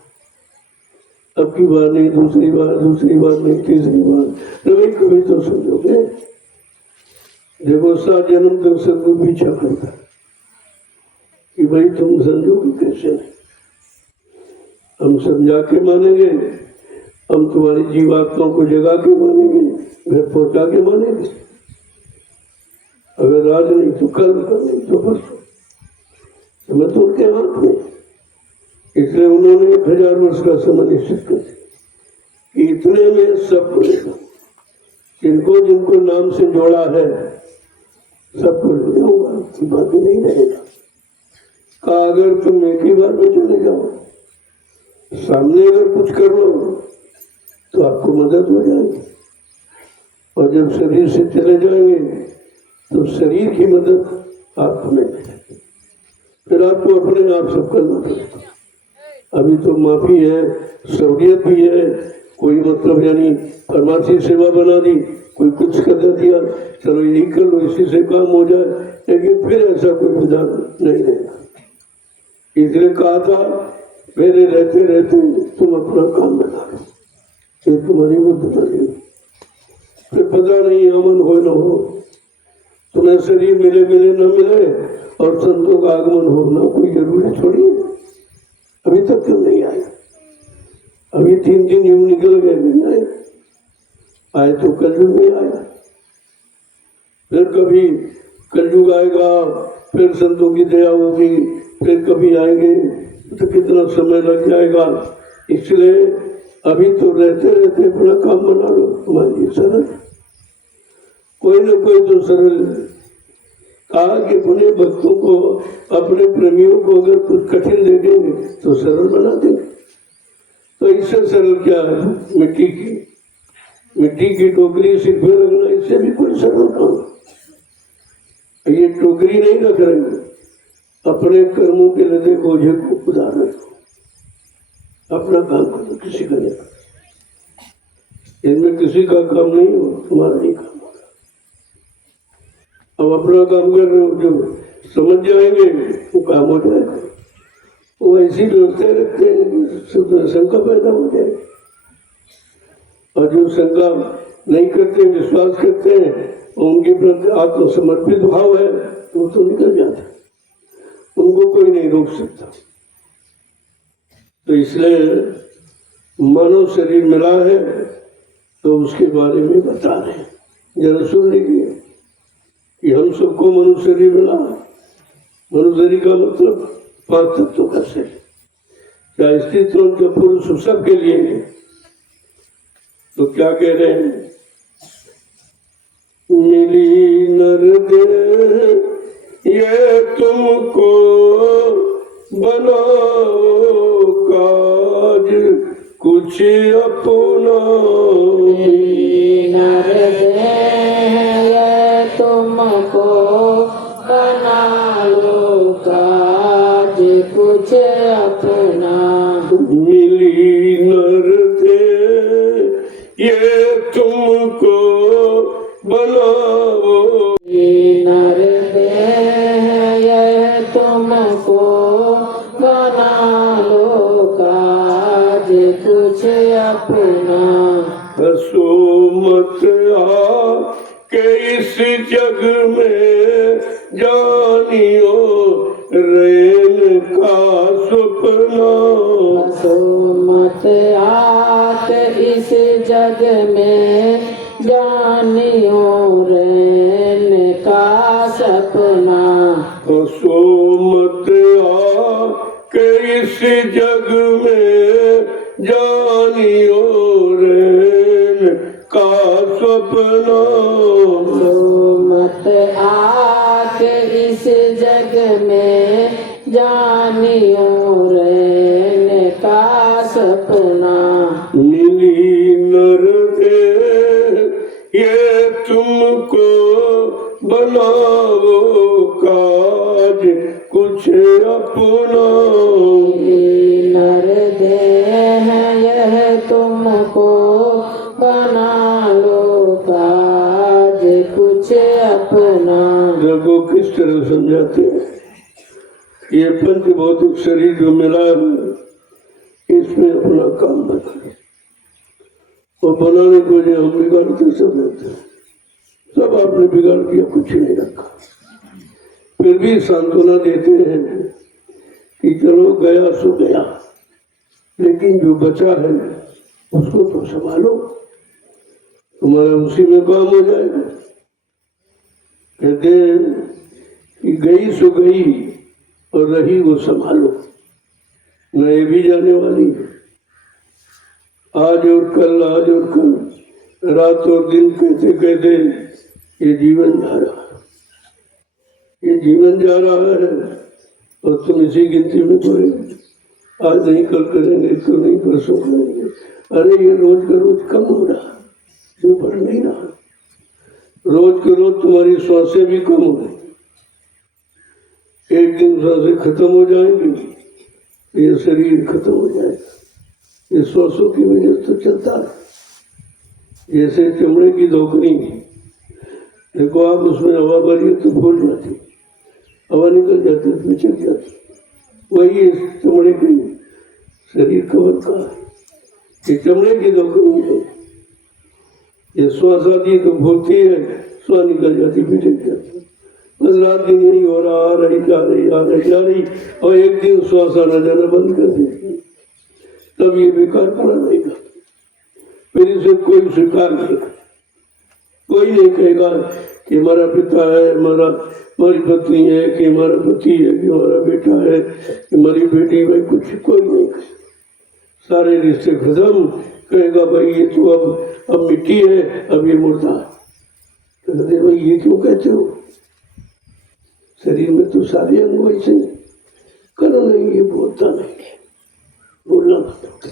अब की बार नहीं, दूसरी बार नहीं, तीसरी बार, कभी कभी तो समझोगे। देखो 7 जन्म तक सदगुरु पीछा करता है कि भाई तुम समझोगे कैसे नहीं। हम समझा के मानेंगे, हम तुम्हारी जीवात्मा को जगा के मानेंगे, घर पहुंचा के मानेंगे। अगर आज नहीं तो कल, नहीं तो परसों, समय तो उनके हाथ में। इसलिए उन्होंने 1000 वर्ष का समय निश्चित कर दिया कि इतने में सब बनेगा। जिनको नाम से जोड़ा है सबको ले होगा, बाकी नहीं रहेगा। कहा अगर तुम एक ही बार में चले जाओ, सामने अगर कुछ कर लो तो आपको मदद हो जाएगी, और जब शरीर से चले जाएंगे तो शरीर की मदद आपको नहीं मिलेगी। फिर आपको अपने आप सब करना पड़ेगा। अभी तो माफी है, सहूलियत भी है, कोई मतलब यानी फरमासी सेवा बना दी, कोई कुछ कर दिया, चलो यही कर लो, इसी से काम हो जाए, लेकिन फिर ऐसा कोई विधान नहीं रहेगा। इसलिए कहा था मेरे रहते रहते तुम अपना काम बना लो, ये तुम्हारी बुद्धि बनेगी। फिर पता नहीं अमन हो न हो, तुम्हें शरीर मिले न मिले और संतों का आगमन होना कोई जरूरी थोड़ी है। अभी तक क्यों नहीं आए? अभी 3 युग निकल गए, नहीं आए तो कलयुग में आया। फिर कभी कलयुग आएगा, फिर संतों की दया होगी, फिर कभी आएंगे, तो कितना समय लग जाएगा। इसलिए अभी तो रहते रहते अपना काम बना लो, तुम्हारी सरल, कोई न कोई तो सरल। कहा कि अपने भक्तों को, अपने प्रेमियों को अगर कुछ कठिन देखेंगे तो सरल बना देंगे। तो इससे सरल क्या है? मिट्टी की टोकरी सिर पे रखना, इससे भी कोई सरल काम। ये टोकरी नहीं रख रहे, अपने कर्मों के लदे बोझे को उतार रहे हो। अपना काम करो, किसी का नहीं करो। इनमें किसी का काम नहीं हो, तुम्हारा ही काम होगा। अब अपना काम कर रहे हो, जो समझ जाएंगे वो काम हो जाएगा। वो ऐसी व्यवस्था रखते हैं शंका पैदा हो जाए, और जो शंका नहीं करते, विश्वास करते हैं, उनके प्रति आत्मसमर्पित भाव है, वो तो निकल जाते, उनको कोई नहीं रोक सकता। तो इसलिए मानव शरीर मिला है तो उसके बारे में बता रहे हैं, जरा सुन लीजिए कि हम सबको मनुष्य शरीर मिला। मनुष्य शरीर का मतलब 5 तत्वों का शरीर, क्या स्त्रीत्व का पुरुष सबके लिए है। तो क्या कह रहे हैं? मिली नर दे ये तुमको बनाओ काज कुछ अपना। नर दे ये तुमको बना लो काज कुछ अपना। मिली नर दे ये तुमको बनाओ, नर दे ये तुमको बना लो काज कुछ अपना। हंसो मत आ के इस जग में जानियो रैन का सपना। हंसो मत आत इस जग में जानियो रैन का सपना। हंसो मत आ के इस जग में जानियो रैन का सपना। हंसो मत आत इस जग में जानियो रैन का सपना। मिली नर दे ये तुमको बनाओ काज कुछ अपना। नर दे यह तुमको बना लो काज कुछ अपना। जब इस तरह समझाते हैं कि ये पंच भौतिक शरीर जो मिला है इसमें अपना काम बना और बनाने को जो हम बिगाड़ते सब रहते हैं, सब आपने बिगाड़ दिया, कुछ नहीं रखा। फिर भी सांत्वना देते हैं कि चलो गया सो गया, लेकिन जो बचा है उसको तो संभालो, तुम्हारा उसी में काम हो जाएगा। कहते हैं कि गई सो गई और रही वो संभालो, न ये भी जाने वाली है। आज और कल, आज और कल, रात और दिन कहते कहते ये जीवन जा रहा है, ये जीवन जा रहा है और तुम इसी गिनती में पड़े। आज नहीं कल करेंगे, तो नहीं परसों करेंगे। अरे ये रोज का रोज कम हो रहा, जो बढ़ नहीं रहा। रोज के रोज तुम्हारी सांसें भी कम हो गई, एक दिन सांसें खत्म हो जाएंगी, ये शरीर खत्म हो जाएगा। ये सांसों की वजह से तो चलता है। जैसे चमड़े की धोकनी, देखो आप उसमें हवा भरिए तो फूल जाती, हवा निकल जाती तो बिछक जाती। वही इस चमड़े के शरीर कवर का है, ये चमड़े की धोकनी है। ये श्वास आती तो भूलती है, श्वास निकल जाती, बिछक जाती। बस रात दिन यही हो रहा, आ रही जा रही, आ रही जा रही, और एक दिन श्वास आना जाना बंद कर देती, तब ये बेकार पड़ा रहेगा। फिर इसे कोई स्वीकार नहीं करेगा, कोई नहीं कहेगा कि हमारा पिता है, हमारी पत्नी है, कि हमारा पति है, कि हमारा बेटा है, कि हमारी बेटी है, कुछ कोई नहीं कहेगा। सारे रिश्ते खत्म। कहेगा भाई ये तो अब मिट्टी है, अब ये मुर्दा है। कहते भाई ये क्यों कहते हो, शरीर में तो सारे अंग वैसे ही। करो नहीं, ये बोलता नहीं, बोलना पड़ता।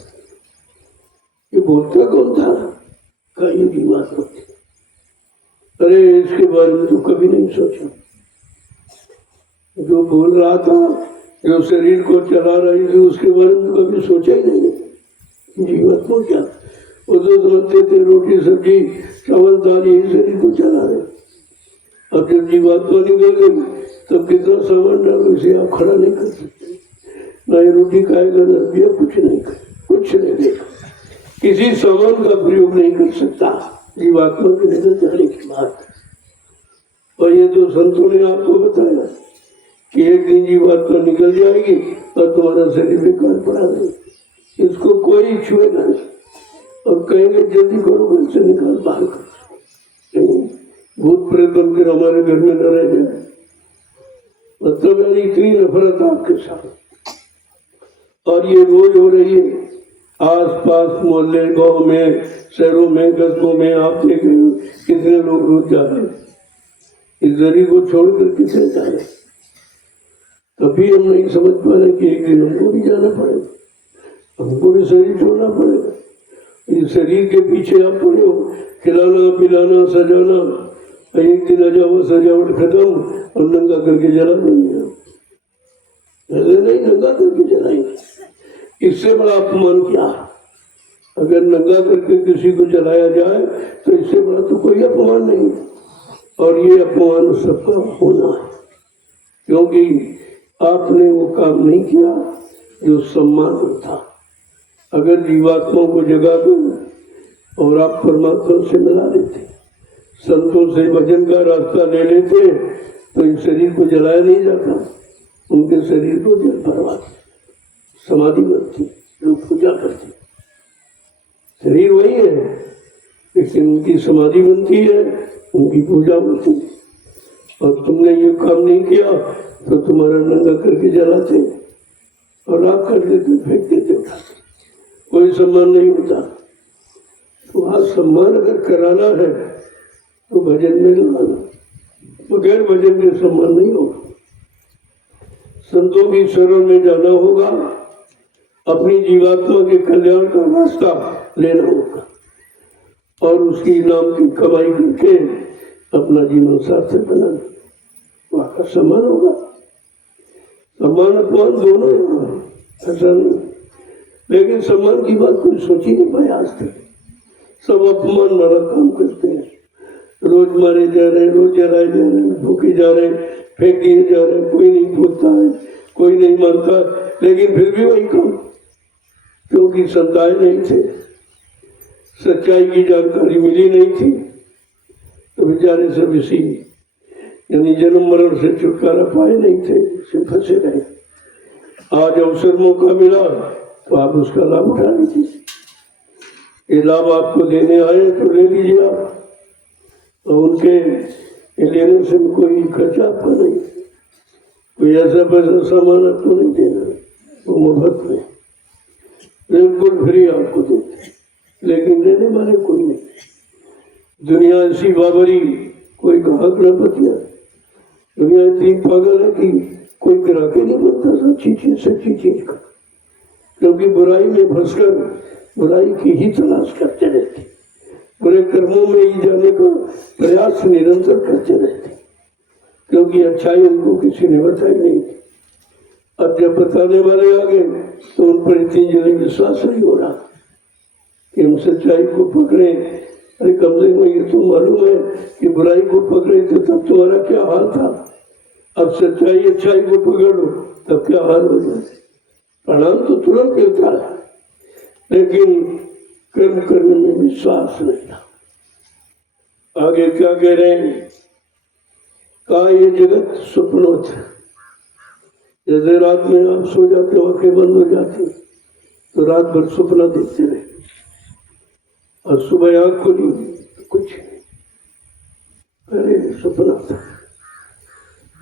ये बोलता कौन था, का ये भी बात होती। अरे इसके बारे में तो कभी नहीं सोचा। जो बोल रहा था, जो शरीर को चला रही थी, उसके बारे में कभी सोचा ही नहीं। जीवन को क्या, वो तो समझते थे रोटी सब्जी चावल दाल यही शरीर को चला रहे। अब जब जीवात्मा निकल गई तब कितना सामान डालो, इसे आप खड़ा नहीं कर सकते। ना ये रोटी खाएगा, ना पिया, कुछ नहीं खाए, कुछ नहीं देगा, किसी सामान का प्रयोग नहीं कर सकता जीवात्मा के निकल जाने के बाद। और ये तो संतों ने आपको बताया कि एक दिन जीवात्मा निकल जाएगी और तुम्हारा शरीर बेकार पड़ा रहेगा, इसको कोई छुएगा नहीं। और कहेंगे जल्दी करो, घर से निकाल, बाहर करो, भूत प्रेत बनकर हमारे घर में न रह जाए। मतलब यानी इतनी नफरत आपके साथ। और ये रोज हो रही है आस पास मोहल्ले, गांव में, शहरों में, कस्बों में। आप देख रहे हो कितने लोग रोज जा रहे हैं, इस जरी को छोड़कर कितने जा रहे। तभी हम नहीं समझ पा रहे कि एक दिन हमको भी जाना पड़ेगा, हमको भी शरीर छोड़ना पड़ेगा। इस शरीर के पीछे आप पड़े हो, खिलाना पिलाना सजाना, एक दिन आ जाओ सजावट खत्म और नंगा करके जला देंगे। ऐसे नहीं, नंगा करके जलाएंगे, इससे बड़ा अपमान क्या। अगर नंगा करके किसी को जलाया जाए तो इससे बड़ा तो कोई अपमान नहीं। और ये अपमान सबका होना है, क्योंकि आपने वो काम नहीं किया जो सम्मान था। अगर जीवात्मा को जगा कर और आप परमात्मा से मिला देते, संतों से भजन का रास्ता ले लेते, तो इस शरीर को जलाया नहीं जाता, उनके शरीर को जल भरवा समाधि बनती, लोग पूजा करते। शरीर वही है, लेकिन उनकी समाधि बनती है, उनकी पूजा होती है। और तुमने ये काम नहीं किया तो तुम्हारा नंगा करके जलाते और राख कर देते, फेंक देते, कोई सम्मान नहीं होता। तो आज सम्मान अगर कराना है तो भजन में लगाना, बगैर भजन के सम्मान नहीं होगा। संतों की शरण में जाना होगा, अपनी जीवात्मा के कल्याण का रास्ता लेना होगा और उसकी नाम की कमाई करके अपना जीवन सार्थक बनाना, वहाँ का सम्मान होगा। सम्मान अपमान दोनों है, ऐसा नहीं। लेकिन सम्मान की बात कोई सोच ही नहीं पाया आज तक। सब अपमान वाला काम करते हैं, रोज मारे जा रहे हैं, रोज जलाए जा रहे हैं, भूखे जा रहे हैं, फेंक दिए जा रहे हैं, कोई नहीं पूछता है, कोई नहीं मानता, लेकिन फिर भी वही काम, क्योंकि संताए नहीं थे, सच्चाई की जानकारी मिली नहीं थी, तो बेचारे सब इसी यानी जन्म मरण से छुटकारा पाए नहीं थे, इसमें फंसे रहे। आज अवसर मौका मिला तो आप उसका लाभ उठा लीजिए। ये लाभ आपको देने आए तो ले लीजिए आप, और उनके लेने से कोई खर्चा आपका नहीं, कोई ऐसा पैसा सामान आपको नहीं देना, वो मुफ्त में बिल्कुल फ्री आपको देते, लेकिन देने वाले कोई नहीं। दुनिया ऐसी बाबरी, कोई ग्राहक न बचिया, दुनिया इतनी पागल है कि कोई ग्राहक ही नहीं बनता सच्ची चीज का, क्योंकि बुराई में फंसकर बुराई की ही तलाश करते रहते, बुरे कर्मों में ही जाने का प्रयास निरंतर करते रहते, क्योंकि अच्छाई उनको किसी ने बताई नहीं। अब जब बताने वाले आ गए तो उन पर इतनी जल्दी विश्वास नहीं हो रहा कि हम सच्चाई को पकड़े। अरे कम से कम ये तो मालूम है कि बुराई को पकड़े थे तब तुम्हारा क्या हाल था, अब सच्चाई अच्छाई को पकड़ लो तब क्या हाल हो जाए। परिणाम तो तुरंत मिलता है, लेकिन कर्म करने में विश्वास नहीं था। आगे क्या कह रहे हैं, कहा ये जगत स्वप्नोत है। जैसे रात में आप सो जाते हो, आंखें बंद हो जाती तो रात भर सपना देखते रहे, और सुबह आंख खोली तो कुछ नहीं, अरे सपना था।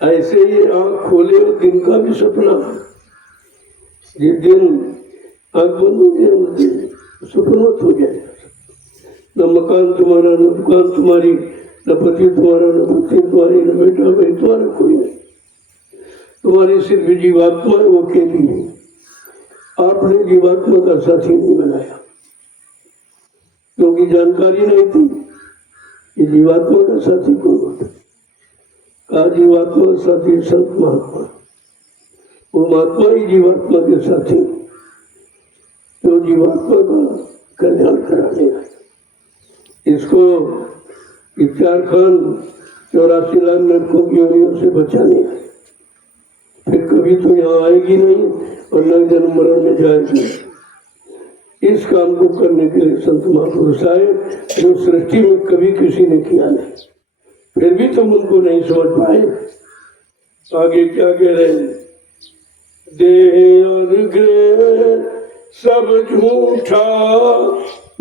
ऐसे ही आंख खोले और दिन का भी सपना, जिस दिन आंख बंद हो जाए उस दिन सपनोत हो जाएगा। न मकान तुम्हारा, न दुकान तुम्हारी, न पति तुम्हारा, न पत्नी तुम्हारी, न बेटा भाई तुम्हारा, कोई नहीं। तुम्हारी सिर्फ जीवात्मा है, वो अकेली है। आपने जीवात्मा का साथी नहीं बनाया, क्योंकि जानकारी नहीं थी कि जीवात्मा का साथी कौन होता। कहा जीवात्मा का साथी संत महात्मा, वो महात्मा ही जीवात्मा के साथी, तो जीवात्मा का कल्याण कराने आए। इसको 4 खान 84 लाख लड़कों की योनियों से बचाने आए, फिर कभी तो यहाँ आएगी नहीं और न जन्म मरण में जाएगी। इस काम को करने के लिए संत महापुरुष आए, जो सृष्टि में कभी किसी ने किया नहीं, फिर भी तुम उनको नहीं समझ पाए। आगे क्या कह रहे हैं, देह और ग्रह सब झूठा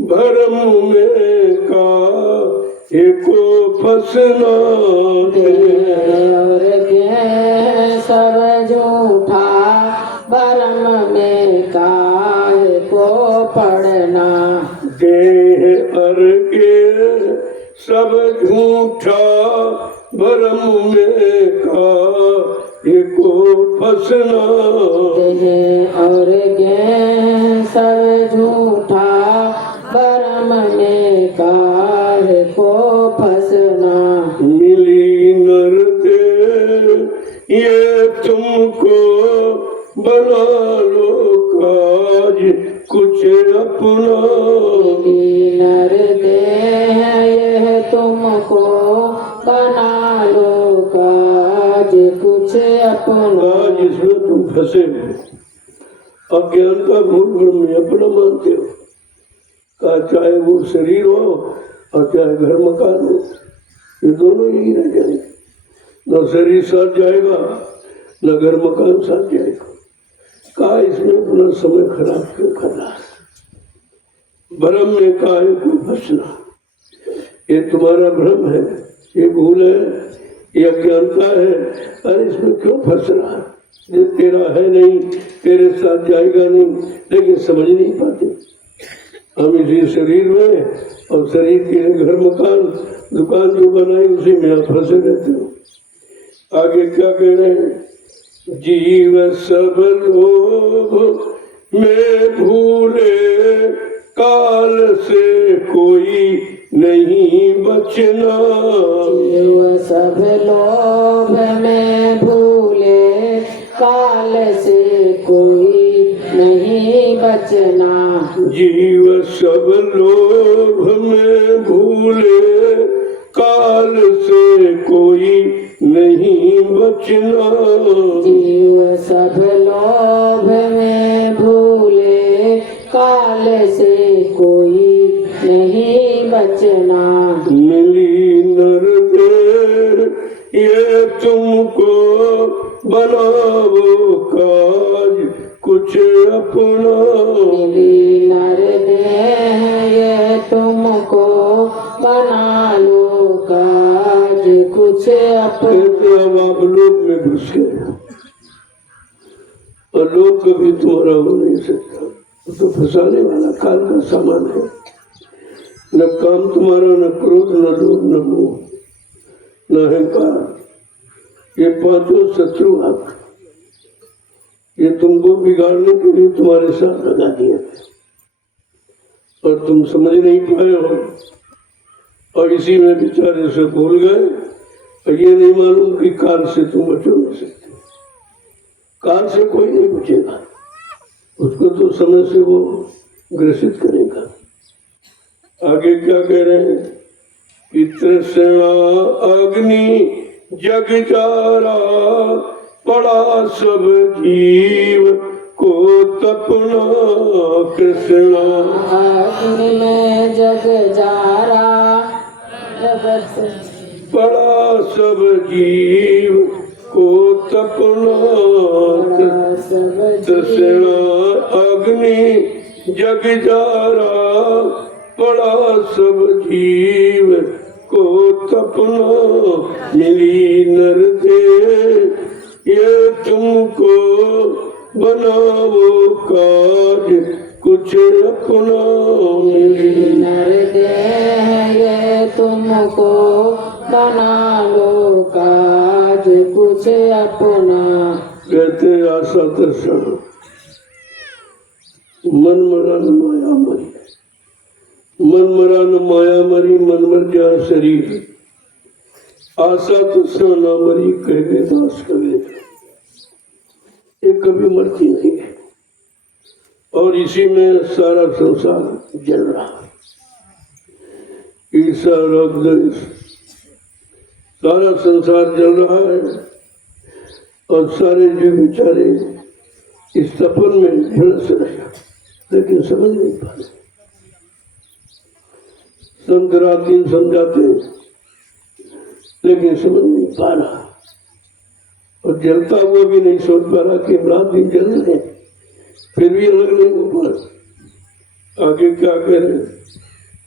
भरम में का एको फसना, और के सब झूठा भरम में काहे को पड़ना। देह और के सब झूठा भरम में का एको फसना, देह और के सब झूठा भरम में काहे को फसना। मिली नर दे ये तुमको बना लो काज कुछ अपना, नर देह यह तुमको बना लो काज कुछ अपना। आज इसमें तुम फंसे हो, अज्ञानता भूल भ्रम में अपना मानते हो। का चाहे वो शरीर हो और चाहे घर मकान हो, ये दोनों यही रह जाएंगे। न शरीर साथ जाएगा, न घर मकान साथ जाएगा। कहा इसमें अपना समय खराब क्यों करना है, भ्रम में काहे को फंसना। ये तुम्हारा भ्रम है, ये भूल है, ये अज्ञानता है, अरे इसमें क्यों फंस रहा है। ये तेरा है नहीं, तेरे साथ जाएगा नहीं, लेकिन समझ नहीं पाते। हम इसी शरीर में और शरीर के घर मकान दुकान जो बनाई उसी में आप फंसे रहते हो। आगे क्या कह रहे हैं, जीव सब लोभ में भूले काल से कोई नहीं बचना, जीव सब लोभ में भूले काल से कोई नहीं बचना। जीव सब लोभ में भूले काल से कोई नहीं बचना, बचना। जीव सब लोभ में भूले, काल से कोई नहीं बचना। मिली नर दे ये तुमको, बनाओ काज कुछ अपना। मिली नर देह ये तुमको, बना लो काज कुछ अपना। तो अब आप लोक में घुस गए और लोग कभी तुम्हारा हो नहीं सकता। तो फंसाने वाला काल का सामान है। न काम तुम्हारा, न क्रोध, न लोभ, न मोह, न अहंकार। ये पांचों शत्रु आप, ये तुमको बिगाड़ने के लिए तुम्हारे साथ लगा दिए और तुम समझ नहीं पाए हो और इसी में बेचारे से भूल गए और ये नहीं मालूम कि काल से तुम बचो नहीं सकते। काल से कोई नहीं बचेगा, उसको तो समय से वो ग्रसित करेगा। आगे क्या कह रहे हैं कि तृष्णा अग्नि जग जारा, पड़ा सब जीव को तपना। कृष्णा अग्नि में जग जारा, पड़ा सब जीव को तपना। तृष्णा अग्नि जग जारा, पड़ा सब जीव को तपना। मिली नर दे ये तुमको, बनाओ काज कुछ अपना। मिली नर देह ये तुमको, बना लो काज कुछ अपना। कहते आशा दर्शन मन मरा न माया मरी। मन मरा न माया मरी, मन मर गया शरीर। आशा दर्शन न मरी, कहे दास कहे। ये कभी मरती नहीं है और इसी में सारा संसार जल रहा है। ईर्षा राग द्वेष, सारा संसार जल रहा है और सारे जीव बेचारे इस तपन में झुलस रहे, लेकिन समझ नहीं पा रहे। संत रात दिन समझाते लेकिन समझ नहीं पा रहा और जलता हुआ भी नहीं सोच पा रहा कि रात दिन जल रहे, फिर भी अलग नहीं हो पा रहा। आगे क्या करें,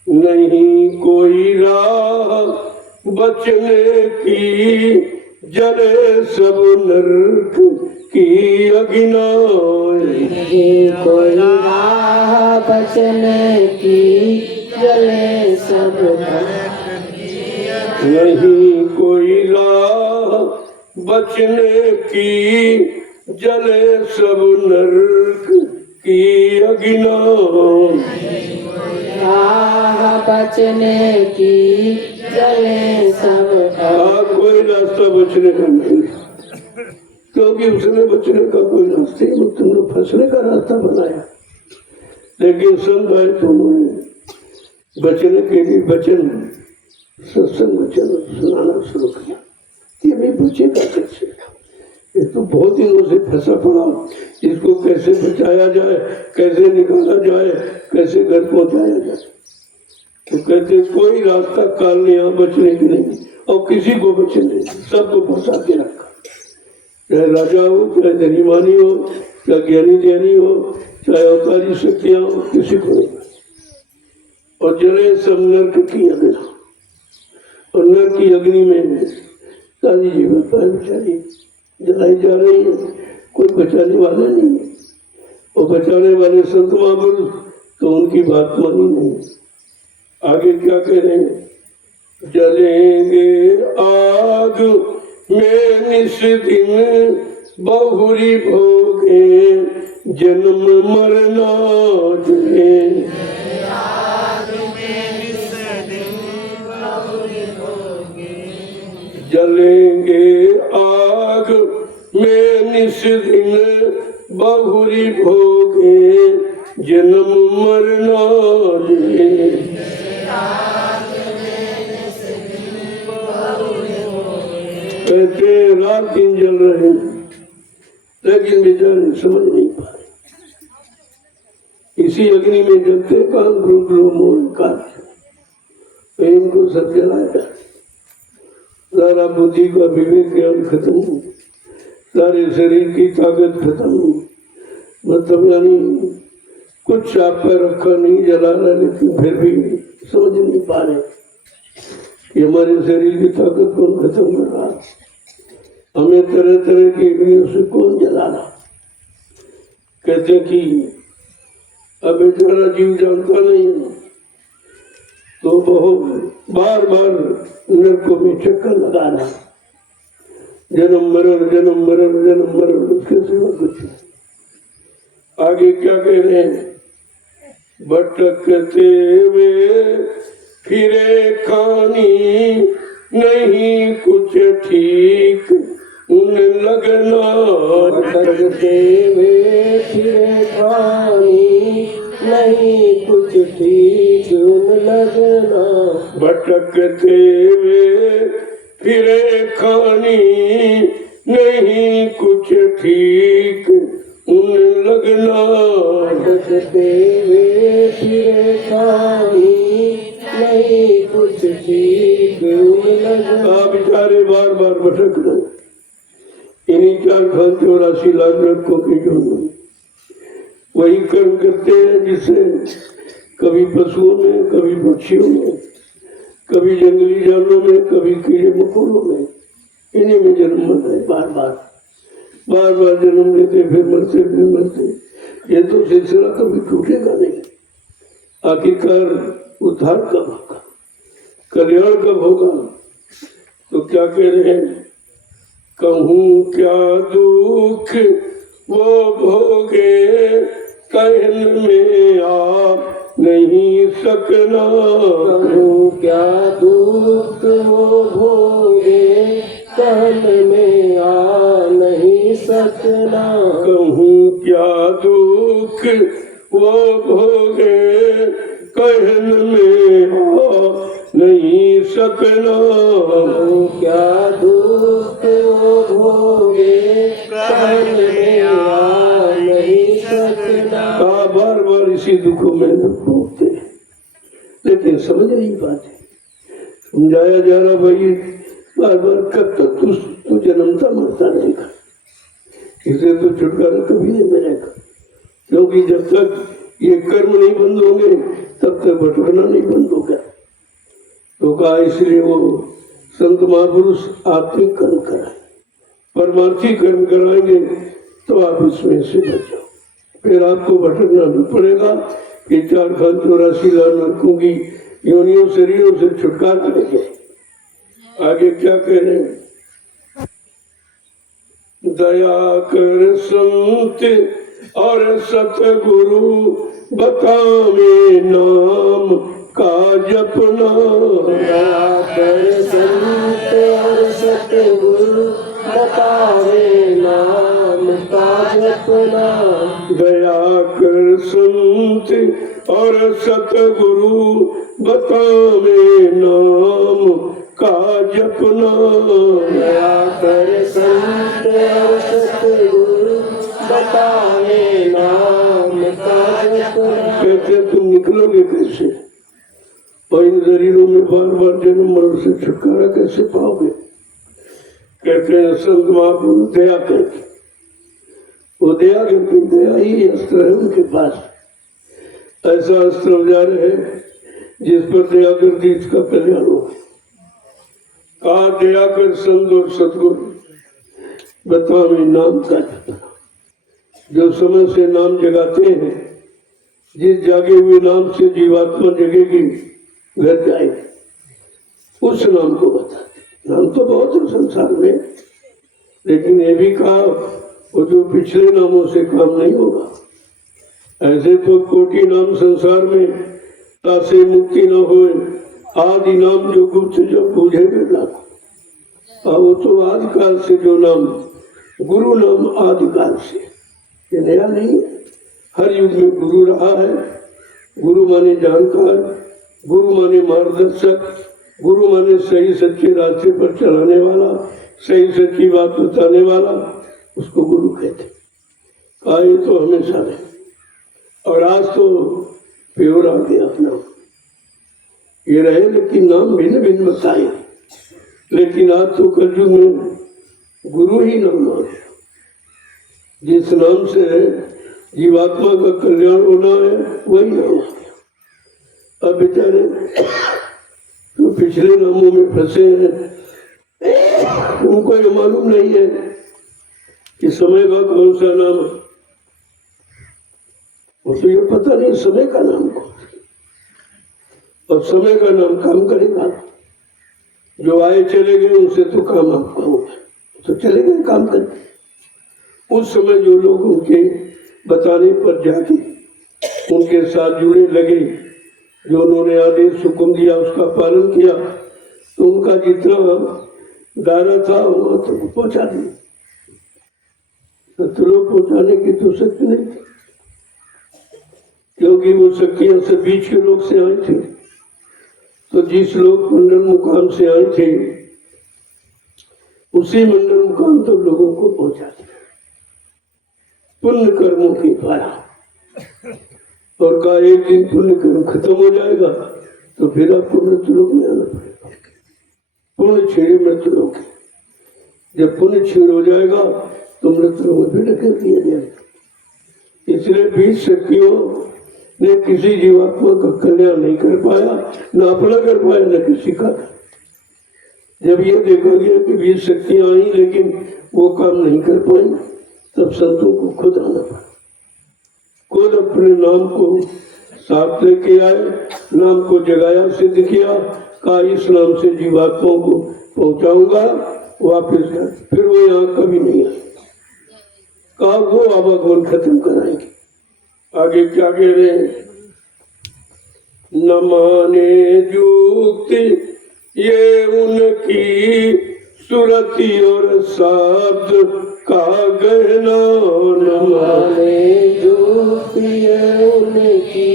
नहीं कोई राह बचने की, जले सब नरक की अगिना। कोई राह बचने की, जले सब नहीं कोई राह बचने की, जले सब नरक की अगिना। राह बचने की, जले सब कोई रास्ता बचने का नहीं, क्योंकि उसने बचने का कोई रास्ते तुमने फंसने का रास्ता बनाया। लेकिन संत आए तो उन्होंने बचने के लिए वचन, सत्संग वचन सुनाना शुरू किया। ये भी बचेगा कैसे, ये तो बहुत दिनों से फंसा पड़ा, इसको कैसे बचाया जाए, कैसे निकाला जाए, कैसे घर पहुंचाया जाए। तो कहते कोई रास्ता काल ने यहाँ बचने की नहीं और किसी को बचने नहीं, सबको फंसा के रखा। चाहे राजा हो, चाहे धनीमानी हो, चाहे ज्ञानी ज्ञानी हो, चाहे अवतारी शक्तियां हो, किसी को नहीं। और जले सब नर्क की अग्नि, और नर्क की अग्नि में सारी जीवत्ताएं बेचारी जलाई जा रही है, कोई बचाने वाला नहीं है। और बचाने वाले संत महापुरुष तो उनकी बात मानी नहीं। आगे क्या कह रहे हैं, जलेंगे आग में निस दिन, बहुरी भोगे जन्म मरना जले। जलेंगे आग में निस दिन, बहुरी भोगे जन्म मरना जले। कहते रात दिन जल रहे हैं, लेकिन बेचारे समझ नहीं पा रहे। इसी अग्नि में जलते काम रूप मोह कार्य, इनको सब जलाया। सारा बुद्धि का विवेक ज्ञान खत्म हो, सारे शरीर की ताकत खत्म हो। मतलब यानी कुछ आप पर रखा नहीं, जला रहा, लेकिन फिर भी समझ नहीं पा रहे कि हमारे शरीर की ताकत कौन खत्म कर रहा, हमें तरह तरह की अग्नियों से कौन जला रहा। कहते कि अब बेचारा जीव जानता नहीं है, तो बहुत बार बार नरकों में चक्कर लगा रहा, जन्म मरण जन्म मरण जन्म मरण, उसके सिवा कुछ नहीं। आगे क्या कह रहे हैं? भटकते वे फिरे खानी, नहीं कुछ ठीक उन लगना। भटकते वे फिरे खानी, नहीं कुछ ठीक उन लगना। भटकते वे फिरे खानी, नहीं कुछ ठीक उन लगना। भटकते वे फिरे खानी, नहीं कुछ ठीक उन लगना। बेचारे बार बार भटक रहे, इन्हीं 484 लाख नरकों के जोन वही कर्म करते हैं जिससे कभी पशुओं में, कभी पक्षियों में, कभी जंगली जानवरों में, कभी कीड़े मकोड़ों में, इन्हीं में जन्म मरते हैं। बार बार जन्म लेते, फिर मरते, फिर मरते। ये तो सिलसिला कभी टूटेगा नहीं। आखिरकार उद्धार कब होगा, कल्याण कब होगा? तो क्या कह रहे हैं? कहूँ क्या दुख वो भोगे, कहन में आप नहीं सकना। कहूँ क्या दुख वो भोगे, कहन में आ नहीं सकना। कहूँ क्या दुख वो भोगे, कहन में आ नहीं सकना। कहूँ क्या दुख वो भोगे, कहन में आ नहीं सकना। बार बार इसी दुखों में भोगते, लेकिन समझ नहीं पाते। समझाया जा रहा भाई, बार बार कब तक तू जन्मता मरता रहेगा, इसे तो छुटकारा कभी नहीं मिलेगा। क्योंकि जब तक ये कर्म नहीं बंद होंगे, तब तक भटकना नहीं बंद होगा। तो कहा इसलिए वो संत महापुरुष आत्मिक कर्म कराए, परमार्थी कर्म कराएंगे, तो आप इसमें से बचो, फिर आपको भटकना नहीं पड़ेगा। कि 484 लाख नरकों की योनियों शरीरों से छुटकारा मिले। आगे क्या कह रहे हैं? दया कर संत और सतगुरु, बतावे नाम का जपना। दया कर संत और सतगुरु, बतावे नाम का जपना। दया कर संत और सतगुरु, बतावे नाम का जपना। दया कर संत और सतगुरु, बतावे नाम का जपना। कहते तुम निकलोगे कैसे, और इन शरीरों में बार बार जन्म मरण से छुटकारा कैसे पाओगे? कहते हैं संत महापुरुष दया करके, वो दया करके, दया ही अस्त्र है उनके पास। ऐसा अस्त्र औजार है जिस पर दया कर दी इसका कल्याण हो। कहा दया कर संत और सतगुरु, बतावे नाम का जपना। जो समय से नाम जगाते हैं, जिस जागे हुए नाम से जीवात्मा जगेगी, घर जाएगी, उस नाम को बताते। नाम तो बहुत है संसार में, लेकिन ये भी कहा वो जो पिछले नामों से काम नहीं होगा। ऐसे तो कोटि नाम संसार में, तासे मुक्ति न होए, आदि नाम जो गुप्त जो बूझे बिरला। वो तो आदिकाल से जो नाम, गुरु नाम आदिकाल से, ये नया नहीं है। हर युग में गुरु रहा है। गुरु माने जानकार, गुरु माने मार्गदर्शक, गुरु माने सही सच्चे रास्ते पर चलाने वाला, सही सच्ची बात बताने वाला उसको गुरु कहते। कहा ये तो हमेशा रहे, और आज तो प्योर आ गया नाम। ये रहे लेकिन नाम भिन्न भिन्न बताए, लेकिन आज तो कलयुग में गुरु ही नाम आ गया। जिस नाम से जीवात्मा का कल्याण होना है वही नाम आ गया। अब बेचारे तो पिछले नामों में फंसे हैं, उनको ये मालूम नहीं है कि समय का कौन सा नाम है। उसे ये पता नहीं समय का नाम कौन सा, और समय का नाम काम करेगा। जो आए चले गए उनसे तो काम आपका होगा, तो चले गए काम करके। उस समय जो लोग उनके बताने पर जाके उनके साथ जुड़े लगे, जो उन्होंने आदेश हुक्म दिया उसका पालन किया, तो उनका जितना दायरा था वहां तक पहुंचा दिया। सत्लोक पहुंचाने की तो शक्ति नहीं थी, क्योंकि वो शक्तियां से बीच के लोग से आई थी। तो जिस लोग मंडल मुकाम से आए थे उसी मंडल मुकाम तक लोगों को पहुंचा दिया पुण्य कर्मों के द्वारा। और कहा एक दिन पुण्य कर्म खत्म हो जाएगा तो फिर आपको मृत्युलोक में आना पड़ेगा। पुण्य छीणे मृत्युलोक, जब पुण्य छीण हो जाएगा तो मृत्युलोक में फिर ढकेल दिया जाएगा। इसलिए 20 शक्तियों ने किसी जीवात्मा का कल्याण नहीं कर पाया, न अपना कर पाया न किसी का। जब ये देखा गया कि 20 शक्तियां आई लेकिन वो काम नहीं कर पाई, तब संतों को खुद आना पड़ा। खुद अपने नाम को साथ लेके आए, नाम को जगाया, सिद्ध किया, कहा इस नाम से जीवात्माओं को पहुंचाऊंगा वापिस गया। फिर वो यहाँ कभी नहीं आए, कहा वो आवागमन खत्म कराएंगे। आगे क्या कह रहे हैं? न माने जुक्ति ये उनकी सुरति और शब्द का गहना। न माने जुक्ति ये उनकी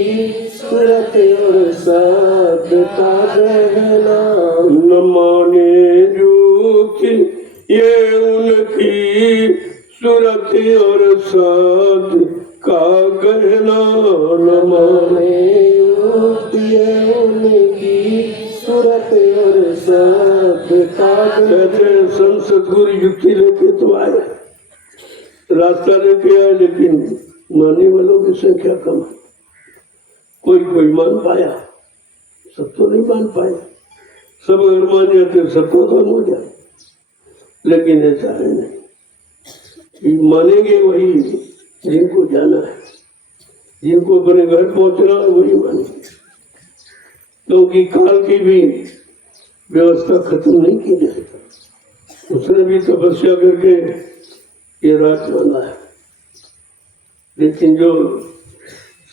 सुरति और शब्द का गहना। न माने जुक्ति ये उनकी सुरति और शब्द का गहना। न माने ये उनकी सूरत और शब्द का कहते संत सदगुरु युक्ति लेके तो आए, रास्ता लेके आए, लेकिन मानने वालों की संख्या कम है। कोई कोई मान पाया, सब तो नहीं मान पाए। सब अगर मान जाते सबको कम हो जाए, लेकिन ऐसा है नहीं। मानेंगे वही जिनको जाना है, जिनको अपने घर पहुंचना है वही मानेंगे, क्योंकि काल की भी व्यवस्था खत्म नहीं की जाएगी। उसने भी तपस्या करके ये राज मांगा है, लेकिन जो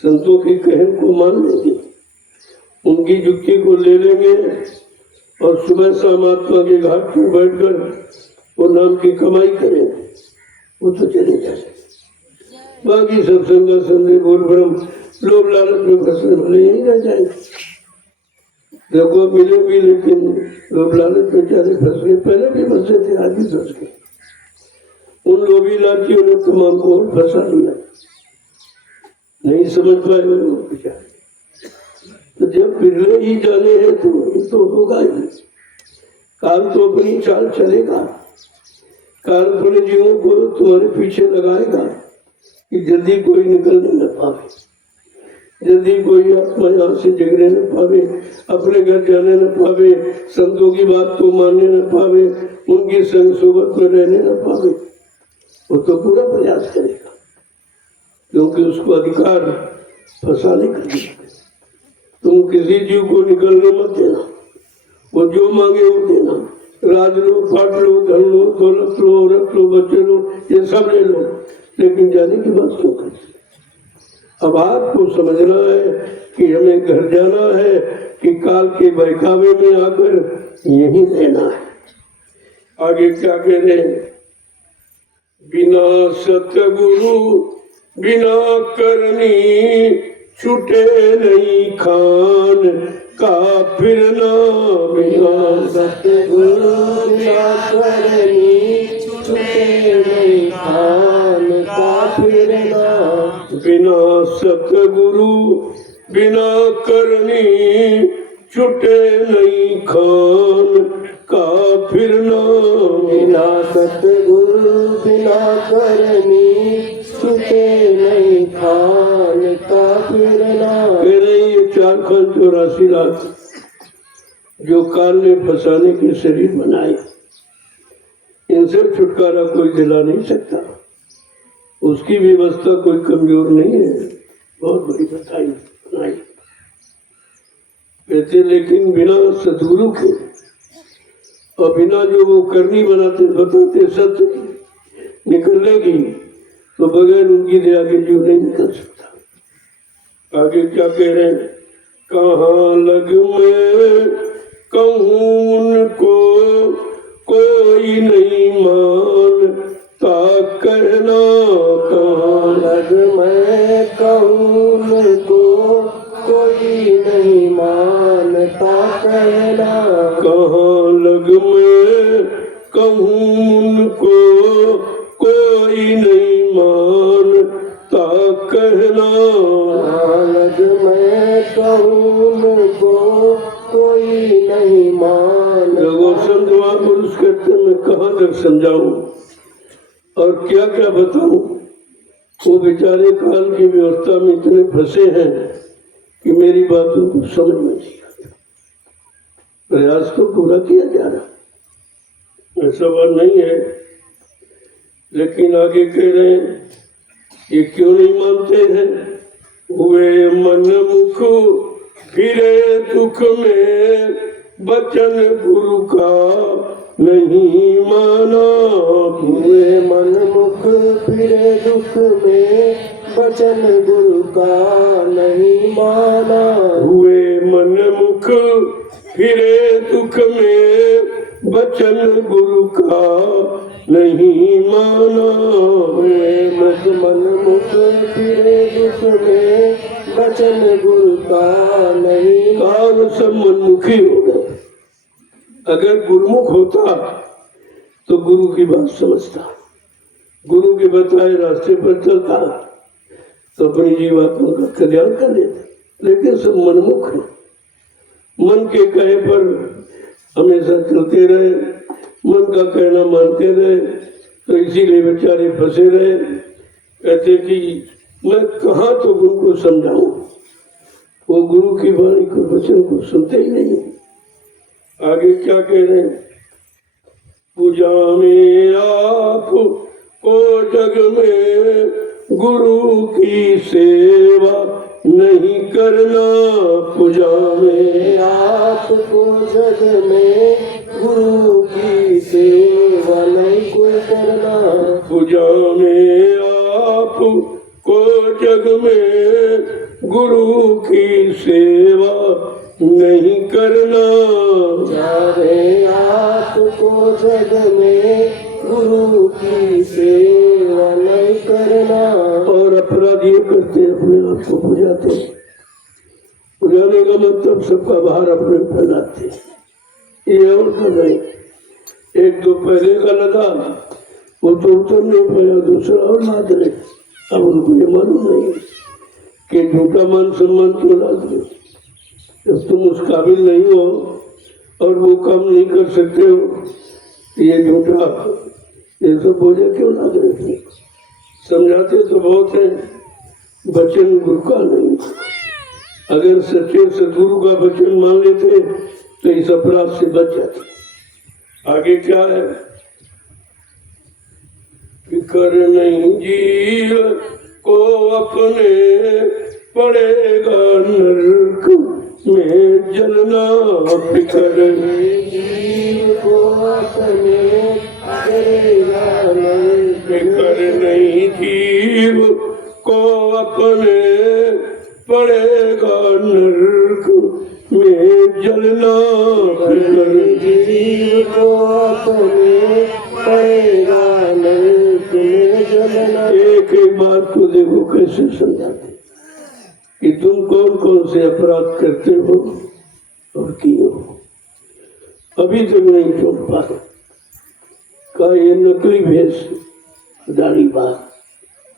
संतों के कहन को मान लेंगे, उनकी युक्ति को ले लेंगे और सुबह शाम आत्मा के घाट पर बैठकर वो नाम की कमाई करेंगे, वो तो चले जाएंगे। बाकी सब संगा संदेह बोल ब्रह्म लोभ लालच में फंसने वाले यही रह जाएंगे। देखो मिले भी, लेकिन लोभ लालच बेचारे फंस गए। पहले भी फंसे थे, आज भी फंस गए। उन लोभी लालचियों ने तमाम को और फंसा लिया, नहीं समझ पाए वो बेचारे। तो जब बिरले ही जाने हैं तो होगा ही। काल तो अपनी चाल चलेगा, काल अपने जीवों को तुम्हारे पीछे लगाएगा कि जल्दी कोई निकलने न पावे, जल्दी कोई आत्मा यहाँ से जगने न पावे, अपने घर जाने न पावे, संतों की बात को मानने न पावे, उनकी संग सोबत में रहने न पावे। वो तो पूरा प्रयास करेगा, क्योंकि उसको अधिकार फंसाने का है। तुम किसी जीव को निकलने मत देना, वो जो मांगे वो देना। राज लो, पाट लो, धन लो, दौलत लो, रख लो, बच्चे लो, ये सब ले लो, लेकिन जाने की बात क्यों करते? अब आपको समझना है कि हमें घर जाना है कि काल के बहकावे में आकर यहीं रहना है। आगे क्या कह रहे हैं? बिना सतगुरु बिना करनी छूटे नहीं खान का फिरना बिना सतगुरु बिना करनी छूटे नहीं खान का फिरना बिना सतगुरु बिना करनी छूटे नहीं खान का फिरना बिना सतगुरु बिना करनी छूटे नहीं खान का फिरना। कह रहे ये 4,84 लाख जो काल ने फंसाने के शरीर बनाए, इनसे छुटकारा कोई दिला नहीं सकता। उसकी व्यवस्था कोई कमजोर नहीं है, बहुत बड़ी बनाई। कहते लेकिन बिना सतगुरु के और बिना जो वो करनी बनाते बताते सत्य निकलेगी तो बगैर उनकी दया के जीव नहीं निकल सकता। आगे क्या कह रहे हैं? कहाँ लग मैं कहूँ उनको कोई नहीं मानता कहना, कहाँ लग मैं कहूँ उनको कोई नहीं मानता कहना। कहाँ लग मैं कहूँ उनको कोई नहीं मानता कहना, लग मैं कहूँ उनको कोई नहीं मानता। लोगों संत महापुरुष कहते मैं कहाँ तक समझाऊं और क्या क्या बताऊं। वो बेचारे काल की व्यवस्था में इतने फंसे हैं कि मेरी बातों को समझ में नहीं आता। प्रयास तो पूरा किया जा रहा, ऐसा बात नहीं है, लेकिन आगे कह रहे हैं ये क्यों नहीं मानते हैं? हुए मन मुख फिरे दुख में बचन गुरु का नहीं माना। हुए मन मुख फिरे दुख में बचन गुरु का नहीं माना। हुए मन मुख फिरे दुख में बचन गुरु का नहीं माना। हुए मन मुख फिरे दुख में बचन गुरु का नहीं माना। काल सब मनमुखी हो गए। अगर गुरुमुख होता तो गुरु की बात समझता, गुरु के बताए रास्ते पर चलता तो अपनी जीवात्मा का कल्याण कर लेता। लेकिन सब मनमुख है, मन के कहे पर हमेशा चलते रहे, मन का कहना मानते रहे, तो इसीलिए बेचारे फंसे रहे। कहते कि मैं कहाँ तो गुरु को समझाऊं, वो गुरु की वाणी को वचन को सुनते ही नहीं। आगे क्या कह रहे हैं? पूजा में आप को जग में गुरु की सेवा नहीं करना। पूजा में आपको जग में गुरु की सेवा नहीं कोई करना। पूजा में आप को जग में गुरु की सेवा नहीं करना। जाने आपको जग में गुरु की सेवा नहीं करना। और अपराध ये करते अपने आप को बुझाते, बुझाने का मतलब सबका भार अपने फैलाते। ये और कर रहे, एक दो पहले का लगा वो तो उतर नहीं पाया, दूसरा और लाद रहे। अब उनको ये मालूम नहीं कि झूठा मान सम्मान क्यों लाद रहे। जब तुम उस काबिल नहीं हो और वो काम नहीं कर सकते हो, ये झूठा ये सब बोझा क्यों लाद रहे थे? समझाते तो बहुत है, वचन गुरु का नहीं। अगर सच्चे सदगुरु का वचन मान लेते तो इस अपराध से बच जाते। आगे क्या है? फिकर नहीं जीव को अपने पड़ेगा नरक में जलना। फिकर जीव को अपने पड़ेगा नरक। फिकर नहीं जीव को अपने पड़ेगा नरक में जलना। फिकर जीव को अपने पड़ेगा नरक में जलना। एक एक बात को देखो कैसे समझाते। कि तुम कौन कौन से अपराध करते हो और किए हो, अभी तक नहीं छोड़ पाए। का ये नकली भेष, दाढ़ी बाल,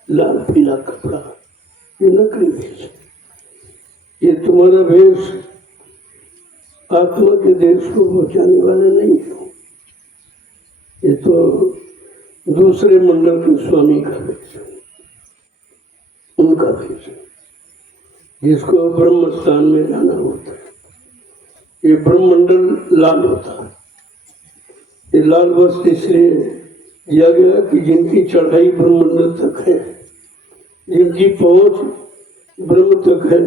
लाल पीला कपड़ा, ये नकली भेष है। ये तुम्हारा भेष आत्मा के देश को पहुंचाने वाला नहीं है। ये तो दूसरे मंडल के स्वामी का भेष है, उनका भेष है, जिसको ब्रह्म स्थान में जाना होता है। ये ब्रह्म मंडल लाल होता है। ये लाल वस्त्र इसलिए दिया गया कि जिनकी चढ़ाई ब्रह्मंडल तक है, जिनकी पहुंच ब्रह्म तक है,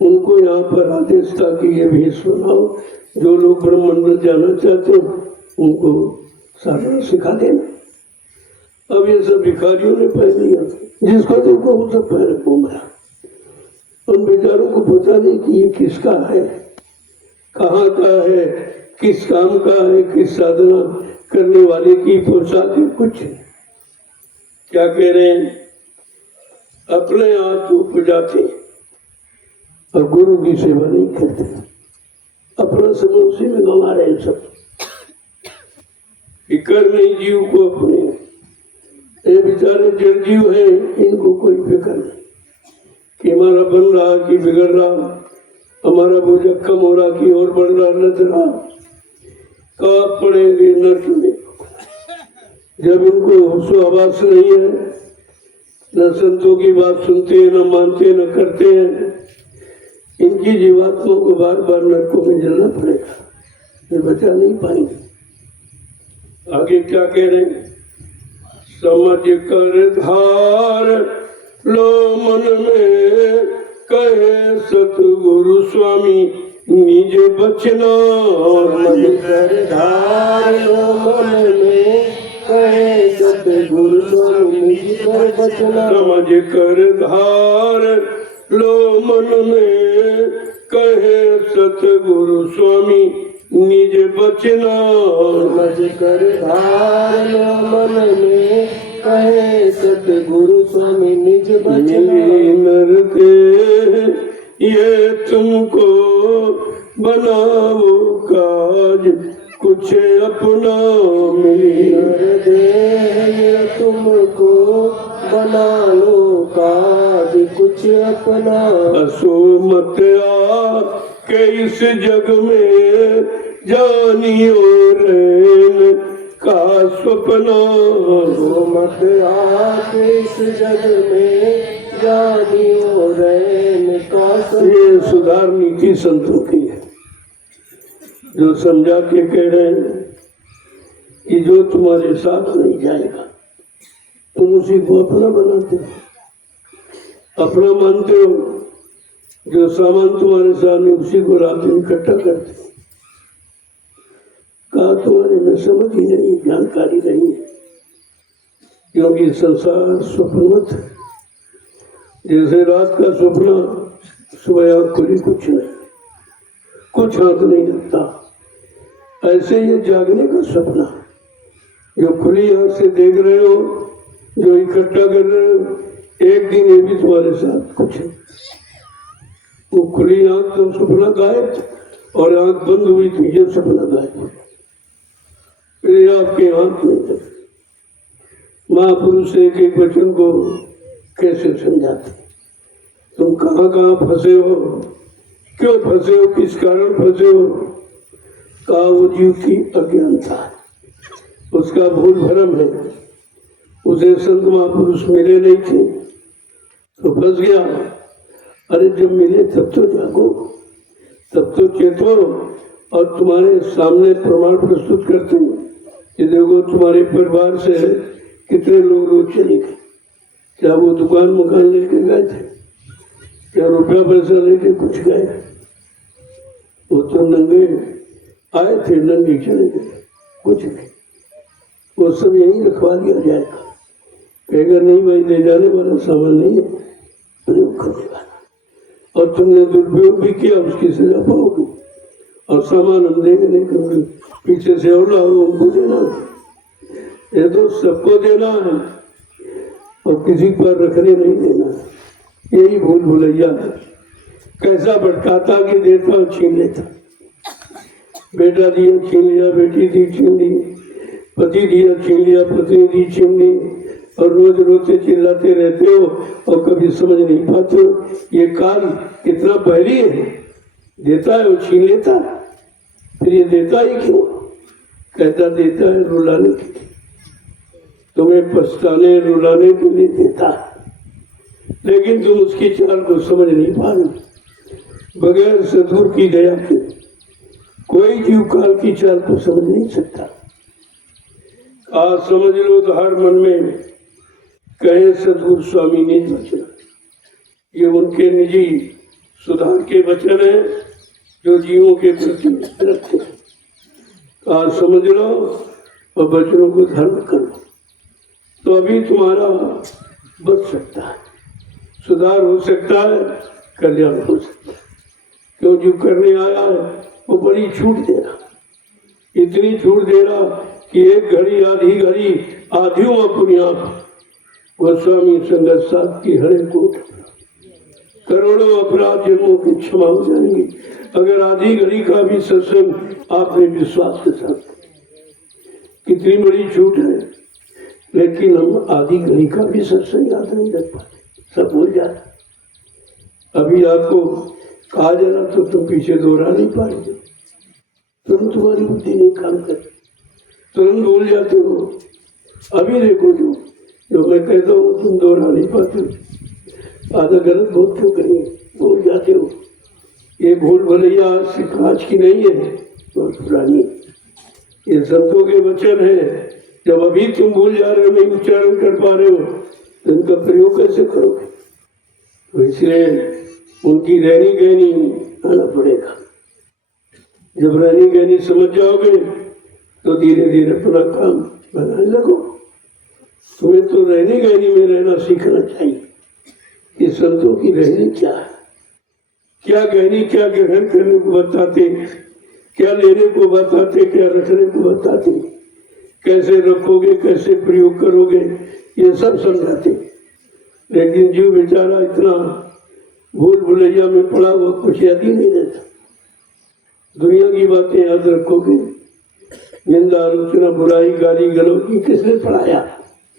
उनको यहाँ पर आदेश था कि ये भेष बनाओ। जो लोग ब्रह्मंडल जाना चाहते हो उनको साधना सिखा देना। अब ये सब भिखारियों ने पहन लिया, जिसको देखो वो सब पहले घूम रहा। उन बेचारों को पता नहीं कि ये किसका है, कहाँ का है, किस काम का है, किस साधना करने वाले की पोशाक है, कुछ क्या कह रहे हैं, अपने आप को पुजाते और गुरु की सेवा नहीं करते। अपना समय उसी में गंवा रहे हैं सब। फिक्र नहीं जीव को अपने, ये बेचारे जड़ जीव हैं, इनको कोई फिक्र नहीं कि हमारा बन रहा कि बिगड़ रहा, हमारा बोझ कम हो रहा कि और बढ़ रहा, लद रहा, कब पड़ेंगे नर्क में। जब इनको होश नहीं है, न संतों की बात सुनते हैं, न मानते, न करते हैं, इनकी जीवात्मा को बार बार नरकों में जलना पड़ेगा, ये बचा नहीं पाएंगे। आगे क्या कह रहे हैं, समझ कर धार लो मन में, कहे सतगुरु स्वामी निज बचना। समझ कर धार लो मन में, कहे सतगुरु स्वामी निज बचना। समझ कर धार लो मन में, कहे सतगुरु स्वामी निज बचना। समझ कर धार लो मन में, कहे सतगुरु स्वामी निज बचना। नरते ये तुमको बनाओ काज, कुछ अपना मिली। दे तुमको बना लो काज, कुछ अपना। असो मत आ के इस जग में, जानियो रैन का सपना। असो मत आ के इस जग में, जानियो रैन का सपना। ये सुधार नीति संतों की है, जो समझा के कह रहे हैं कि जो तुम्हारे साथ नहीं जाएगा तुम उसी को अपना बनाते हो, अपना मानते हो। जो सामान तुम्हारे सामने उसी को रात में इकट्ठा करते हो। कहा तुम्हारे में समझ ही नहीं, जानकारी नहीं है, क्योंकि संसार स्वप्नवत है। जैसे रात का स्वप्न, सुबह आँख खुली कुछ नहीं, कुछ हाथ नहीं लगता, ऐसे ये जागने का सपना जो खुली आंख से देख रहे हो, जो इकट्ठा कर रहे हो, एक दिन ये भी तुम्हारे साथ कुछ है। वो खुली आंख तो सपना गायब, और आंख बंद हुई तो ये सपना गायब। फिर आपके हाथ में महापुरुष एक एक वचन को कैसे समझाते, तुम कहाँ कहाँ फंसे हो, क्यों फंसे हो, किस कारण फंसे हो। का वो जीव की अज्ञानता है, उसका भूल भरम है, उसे संत महापुरुष मिले नहीं थे तो फंस गया। अरे जब मिले तब तो जागो, तब तो चेतो, और तुम्हारे सामने प्रमाण प्रस्तुत करते हैं कि देखो तुम्हारे परिवार से कितने लोग रोज चले गए। क्या वो दुकान मकान लेके गए थे, क्या रुपया पैसा लेके कुछ गए, वो तो नंगे आए थे, नंगे चले गए, कुछ नहीं। वो सब यहीं रखवा दिया जाएगा, कहेगा नहीं भाई ले जाने वाला सामान नहीं है, प्रयोग करने वाला, और तुमने दुरुपयोग भी किया, उसकी सजा पाओगे। और सामान हम देंगे नहीं, क्योंकि पीछे से और लाओ, उनको देना है, ये तो सबको देना है और किसी पर रखने नहीं देना है। यही भूल भुलैया है। कैसा भटकाता कि देता और छीन लेता। बेटा दिया छीन लिया, बेटी दी छीन ली, पति दिया छीन लिया, पत्नी दी छीन ली, और रोज रोते चिल्लाते रहते हो और कभी समझ नहीं पाते हो ये काल कितना बैरी है। देता है और छीन लेता है। फिर ये देता ही क्यों? कहता देता है रुलाने के लिए, तुम्हें पछताने रुलाने के लिए देता है, लेकिन तुम उसकी चाल को समझ नहीं पा रहे। बगैर सदगुरु की दया के कोई जीव काल की चाल को समझ नहीं सकता। आज समझ लो तो हर मन में कहे सदगुरु स्वामी ने वचन, ये उनके निजी सुधार के वचन है जो जीवों के प्रति रखते हैं। आज समझ लो और वचनों को धारण करो तो अभी तुम्हारा बच सकता है, सुधार हो सकता है, कल्याण हो सकता है। क्यों जो करने आया है वो बड़ी छूट दे रहा, इतनी छूट दे रहा कि एक घड़ी आधी घड़ी आधियों अपनी आप गोस्वामी संगत साथ की हरे को करोड़ों अपराध जन्मों की क्षमा हो जाएंगी अगर आधी घड़ी का भी सत्संग आपने विश्वास के साथ। कितनी बड़ी छूट है, लेकिन हम आधी घड़ी का भी सत्संग याद नहीं रख पाते, सब भूल जाते। अभी आपको कहा जा रहा तो तुम पीछे दोहरा नहीं पा रहे, तुरंत तुम्हारी बुद्धि नहीं काम करती, तुरंत भूल जाते हो। अभी देखो जो मैं कहता हूँ तुम दोहरा नहीं पाते हो, आधा गलत बहुत क्यों करेंगे, भूल जाते हो। ये भूल भलैया आज की नहीं है, बहुत पुरानी। ये संतों के वचन है, जब अभी तुम भूल जा रहे हो, नहीं उच्चारण कर पा रहे हो तो इनका प्रयोग कैसे करोगे? तो इसलिए उनकी रहनी गहनी आना पड़ेगा। जब रहनी गहनी समझ जाओगे तो धीरे धीरे अपना काम बनाने लगो। तुम्हें तो रहनी गहनी में रहना सीखना चाहिए कि संतों की रहनी क्या है, क्या गहनी, क्या ग्रहण करने को बताते, क्या लेने को बताते, क्या रखने को बताते, कैसे रखोगे, कैसे प्रयोग करोगे, ये सब समझाते। लेकिन जीव बेचारा इतना भूल भुलैया में पड़ा हुआ कुछ याद ही नहीं रहता। दुनिया की बातें याद रखोगे, निंदा आलोचना बुराई गाली गलौज की किसने पढ़ाया,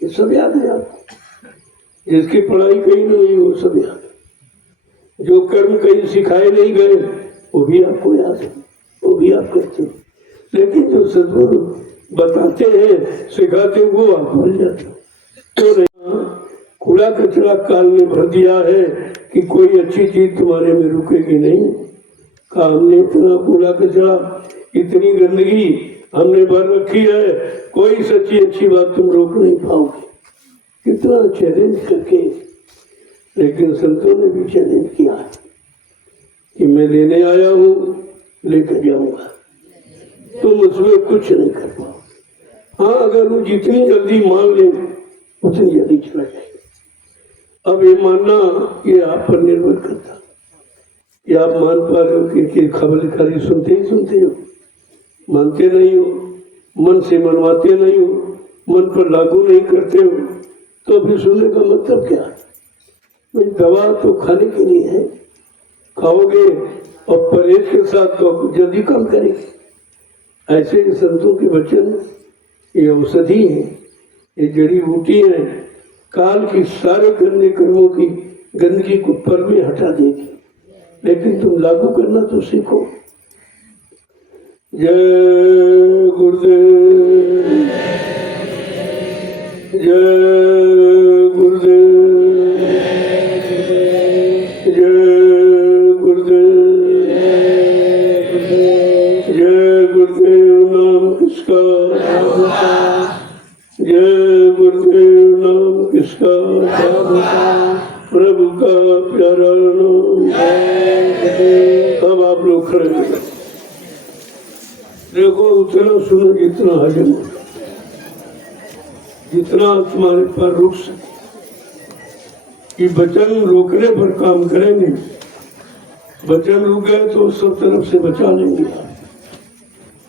ये सब याद है आपको। जिसकी पढ़ाई कहीं नहीं हुई वो सब याद है। जो कर्म कहीं सिखाए नहीं गए वो भी आपको याद है, वो भी आप करते हो। लेकिन जो सद्गुरु बताते हैं, सिखाते हैं, वो आप भूल जाते हो। तो कूड़ा कचरा काल ने भर दिया है कि कोई अच्छी चीज तुम्हारे में रुकेगी नहीं। हमने इतना कूड़ा कचरा, इतनी गंदगी हमने भर रखी है, कोई सच्ची अच्छी बात तुम रोक नहीं पाओगे। कितना चैलेंज करके, लेकिन संतों ने भी चैलेंज किया है कि मैं लेने आया हूँ, लेकर जाऊंगा, तुम उसमें कुछ नहीं कर पाओ। हाँ, अगर वो जितनी जल्दी मान ले उतनी जल्दी चला जाएगा। अब ये मानना ये आप पर निर्भर करता कि आप मान पा रहे हो कि खबर खाली सुनते ही सुनते हो, मानते नहीं हो, मन से मनवाते नहीं हो, मन पर लागू नहीं करते हो, तो फिर सुनने का मतलब क्या है? भाई दवा तो खाने के लिए है, खाओगे और परहेज के साथ तो जल्दी कम करेंगे। ऐसे संतों के वचन ये औषधि है, ये जड़ी बूटी है, काल की सारे गंदे कर्मों की गंदगी को पर में हटा देगी। लेकिन तुम लागू करना तो सीखो। जय गुरुदेव, जय गुरुदेव, जय गुरुदेव, जय गुरुदेव नाम किसका, जय गुरुदेव नाम किसका, प्रभु का प्यारा नाम। अब आप लोग खड़े हो, देखो उतना सुनो जितना हजम हो, जितना तुम्हारे पर रुक सके। कि वचन रोकने पर काम करेंगे, वचन रुक गए तो सब तरफ से बचा लेंगे।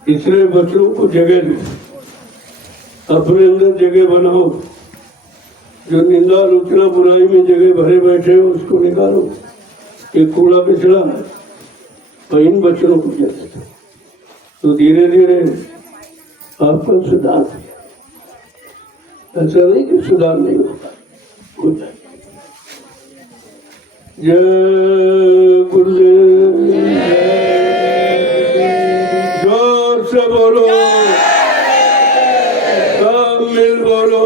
इसलिए बच्चों को जगह दो, अपने अंदर जगह बनाओ। जो निंदा आलोचना बुराई में जगह भरे बैठे हो उसको निकालो। ये कूड़ा पिछड़ा है और इन बच्चों को जैसे तो धीरे धीरे आपका सुधार ऐसा नहीं कि सुधार नहीं होगा, हो जाए। जय गुरुदेव, जोर से बोलो, सब मिल बोलो,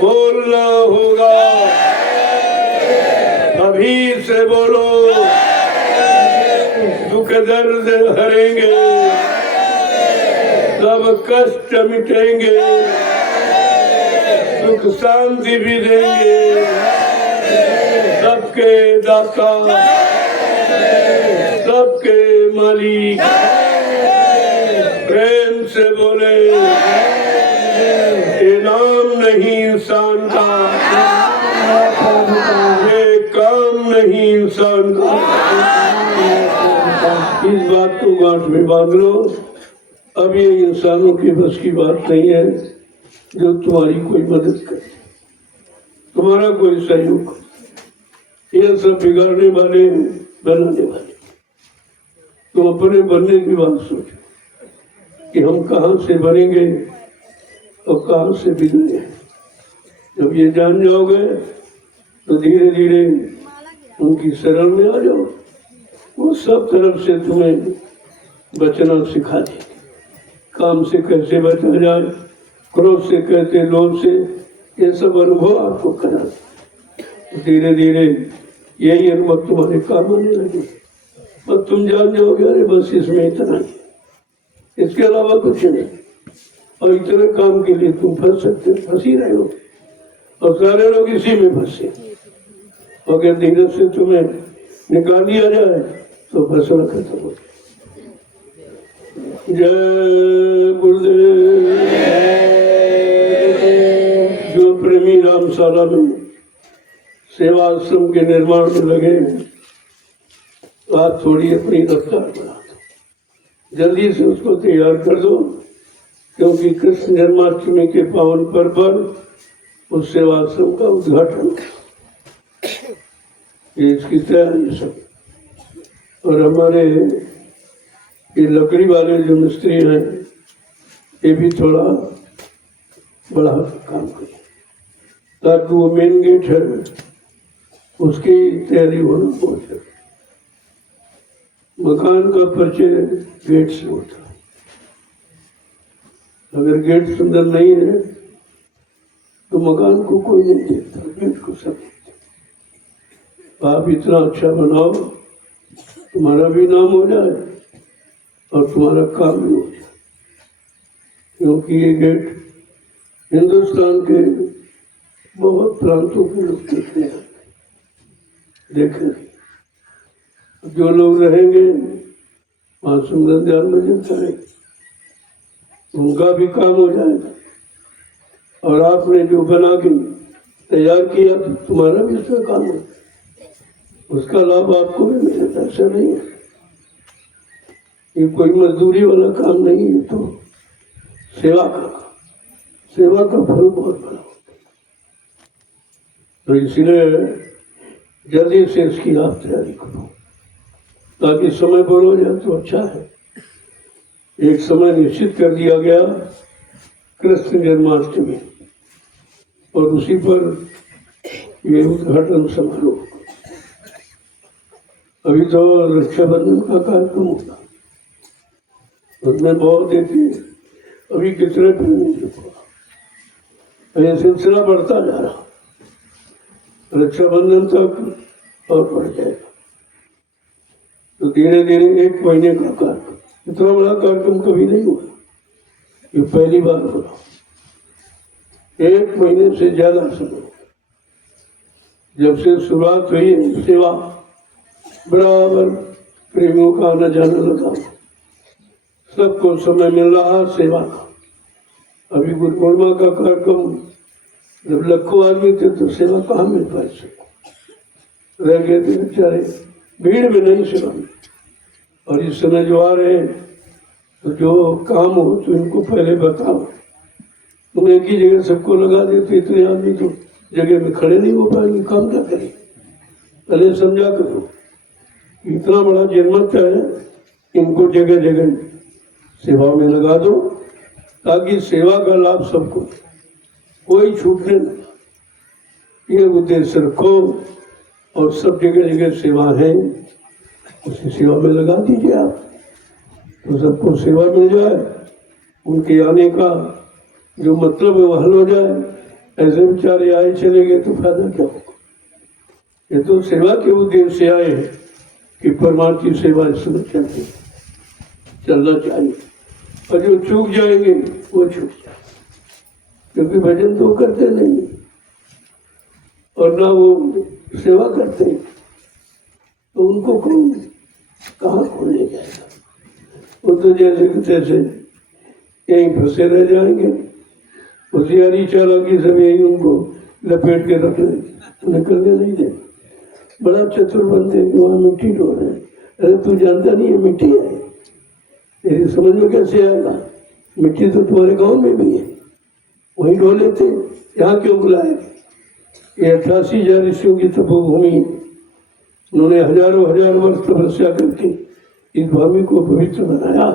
बोलना होगा, अभी से बोलो। दुख दर्द हरेंगे, सब कष्ट मिटेंगे, सुख शांति भी देंगे। सबके दाता, सबके मालिक, प्रेम से बोले, ये नाम नहीं इंसान का, ये काम नहीं इंसान का। इस बात को गांठ में बांध लो। अब ये इंसानों के बस की बात नहीं है जो तुम्हारी कोई मदद करे, तुम्हारा कोई सहयोग करे। ये सब बिगाड़ने वाले, बनाने वाले। तुम अपने बनने की बात सोचो कि हम कहाँ से बनेंगे और कहाँ से बिगड़े। जब ये जान जाओगे तो धीरे धीरे उनकी शरण में आ जाओ। वो सब तरफ से तुम्हें बचना सिखा दे। काम से कैसे बचा जाए, क्रोध से कैसे, लोभ से, ये सब अनुभव आपको करा दे। धीरे धीरे यही अनुभव तुम्हारे काम आने लगे और तुम जान जाओगे अरे बस इसमें इतना ही, इसके अलावा कुछ नहीं। और इतने काम के लिए तुम फंस सकते, फंस ही रहे हो और सारे लोग इसी में फंसे। अगर धीरे से तुम्हें निकाल दिया जाए तो फंसना खत्म हो जाए। जय गुरुदेव। जो प्रेमी रामशाला में सेवा आश्रम के निर्माण में लगे, आप थोड़ी अपनी रफ्तार बढ़ा दो, जल्दी से उसको तैयार कर दो, क्योंकि कृष्ण जन्माष्टमी के पावन पर्व पर उस सेवा आश्रम का उद्घाटन, इसकी तैयारी सब। और हमारे ये लकड़ी वाले जो मिस्त्री हैं ये भी थोड़ा बड़ा काम करें ताकि वो मेन गेट है उसकी तैयारी होना बहुत है। मकान का परिचय गेट से होता है। अगर गेट सुंदर नहीं है तो मकान को कोई नहीं देखता, गेट को सब देखते। आप इतना अच्छा बनाओ, तुम्हारा भी नाम हो जाए और तुम्हारा काम भी हो जाए। क्योंकि ये गेट हिंदुस्तान के बहुत प्रांतों के लोग देखने आते, देखें। जो लोग रहेंगे वहाँ सुंदर ध्यान भजन करें, उनका भी काम हो जाएगा। और आपने जो बना के तैयार किया तो तुम्हारा भी उसका काम है, उसका लाभ आपको भी मिलेगा। ऐसा नहीं है, ये कोई मजदूरी वाला काम नहीं है, तो सेवा का काम, सेवा का फल बहुत बड़ा होता है। तो इसलिए जल्दी से इसकी आप तैयारी करो ताकि समय पर हो जाए तो अच्छा है। एक समय निश्चित कर दिया गया कृष्ण जन्माष्टमी और उसी पर ये उद्घाटन समारोह। अभी तो रक्षाबंधन का कार्यक्रम होगा, उसमें बहुत देती, अभी कितने ये सिलसिला बढ़ता जा रहा, रक्षाबंधन तक और बढ़ जाएगा। तो धीरे धीरे 1 महीने का कार्यक्रम, इतना बड़ा कार्यक्रम कभी नहीं हुआ, ये पहली बार हुआ। 1 महीने से ज्यादा समय जब से शुरुआत हुई सेवा, बराबर प्रेमियों का आना जाना लगा, सबको समय मिल रहा सेवा का। अभी गुरु पूर्णिमा का कार्यक्रम जब लाखों आदमी थे तो सेवा कहाँ मिल पाए, सबको रह गए थे बेचारे, भीड़ में नहीं सेवा में। और इस समय जो आ रहे हैं तो जो काम हो तो इनको पहले बताओ, तुम एक ही जगह सबको लगा देते, इतने आदमी तो जगह में खड़े नहीं हो पाएंगे, काम क्या करें? पहले समझा करो, इतना बड़ा जनमत है, इनको जगह जगह सेवा में लगा दो ताकि सेवा का लाभ सबको, कोई छूटने नहीं। ये उद्देश्य रखो और सब जगह जगह सेवा है, उसी सेवा में लगा दीजिए आप, तो सबको सेवा मिल जाए, उनके आने का जो मतलब है वो हल हो जाए। ऐसे बेचारे आए चले गए तो फायदा क्या होगा? ये तो सेवा के उद्देश्य से आए कि परमार्थ की सेवा इसमें चलना चाहिए, और जो चूक जाएंगे वो छूट जाए, क्योंकि भजन तो करते नहीं और ना वो सेवा करते, तो उनको कौन कहाँ खोलने जाएगा? वो तो जैसे कि तैसे यहीं फंसे रह जाएंगे। होशियारी चालाकी सब यही उनको लपेट के रख ले, निकलने नहीं दे। बड़ा चतुर बनते कि वहाँ मिट्टी ढो रहे हैं। अरे तू जानता नहीं है मिट्टी है, तेरी समझ में कैसे आएगा? मिट्टी तो तुम्हारे गांव में भी है, वहीं ढो लेते, यहाँ क्यों बुलाएंगे? ये 88,000 ऋषियों की तपोभूमि, उन्होंने हजारों हजार वर्ष तपस्या करके इस भूमि को पवित्र बनाया।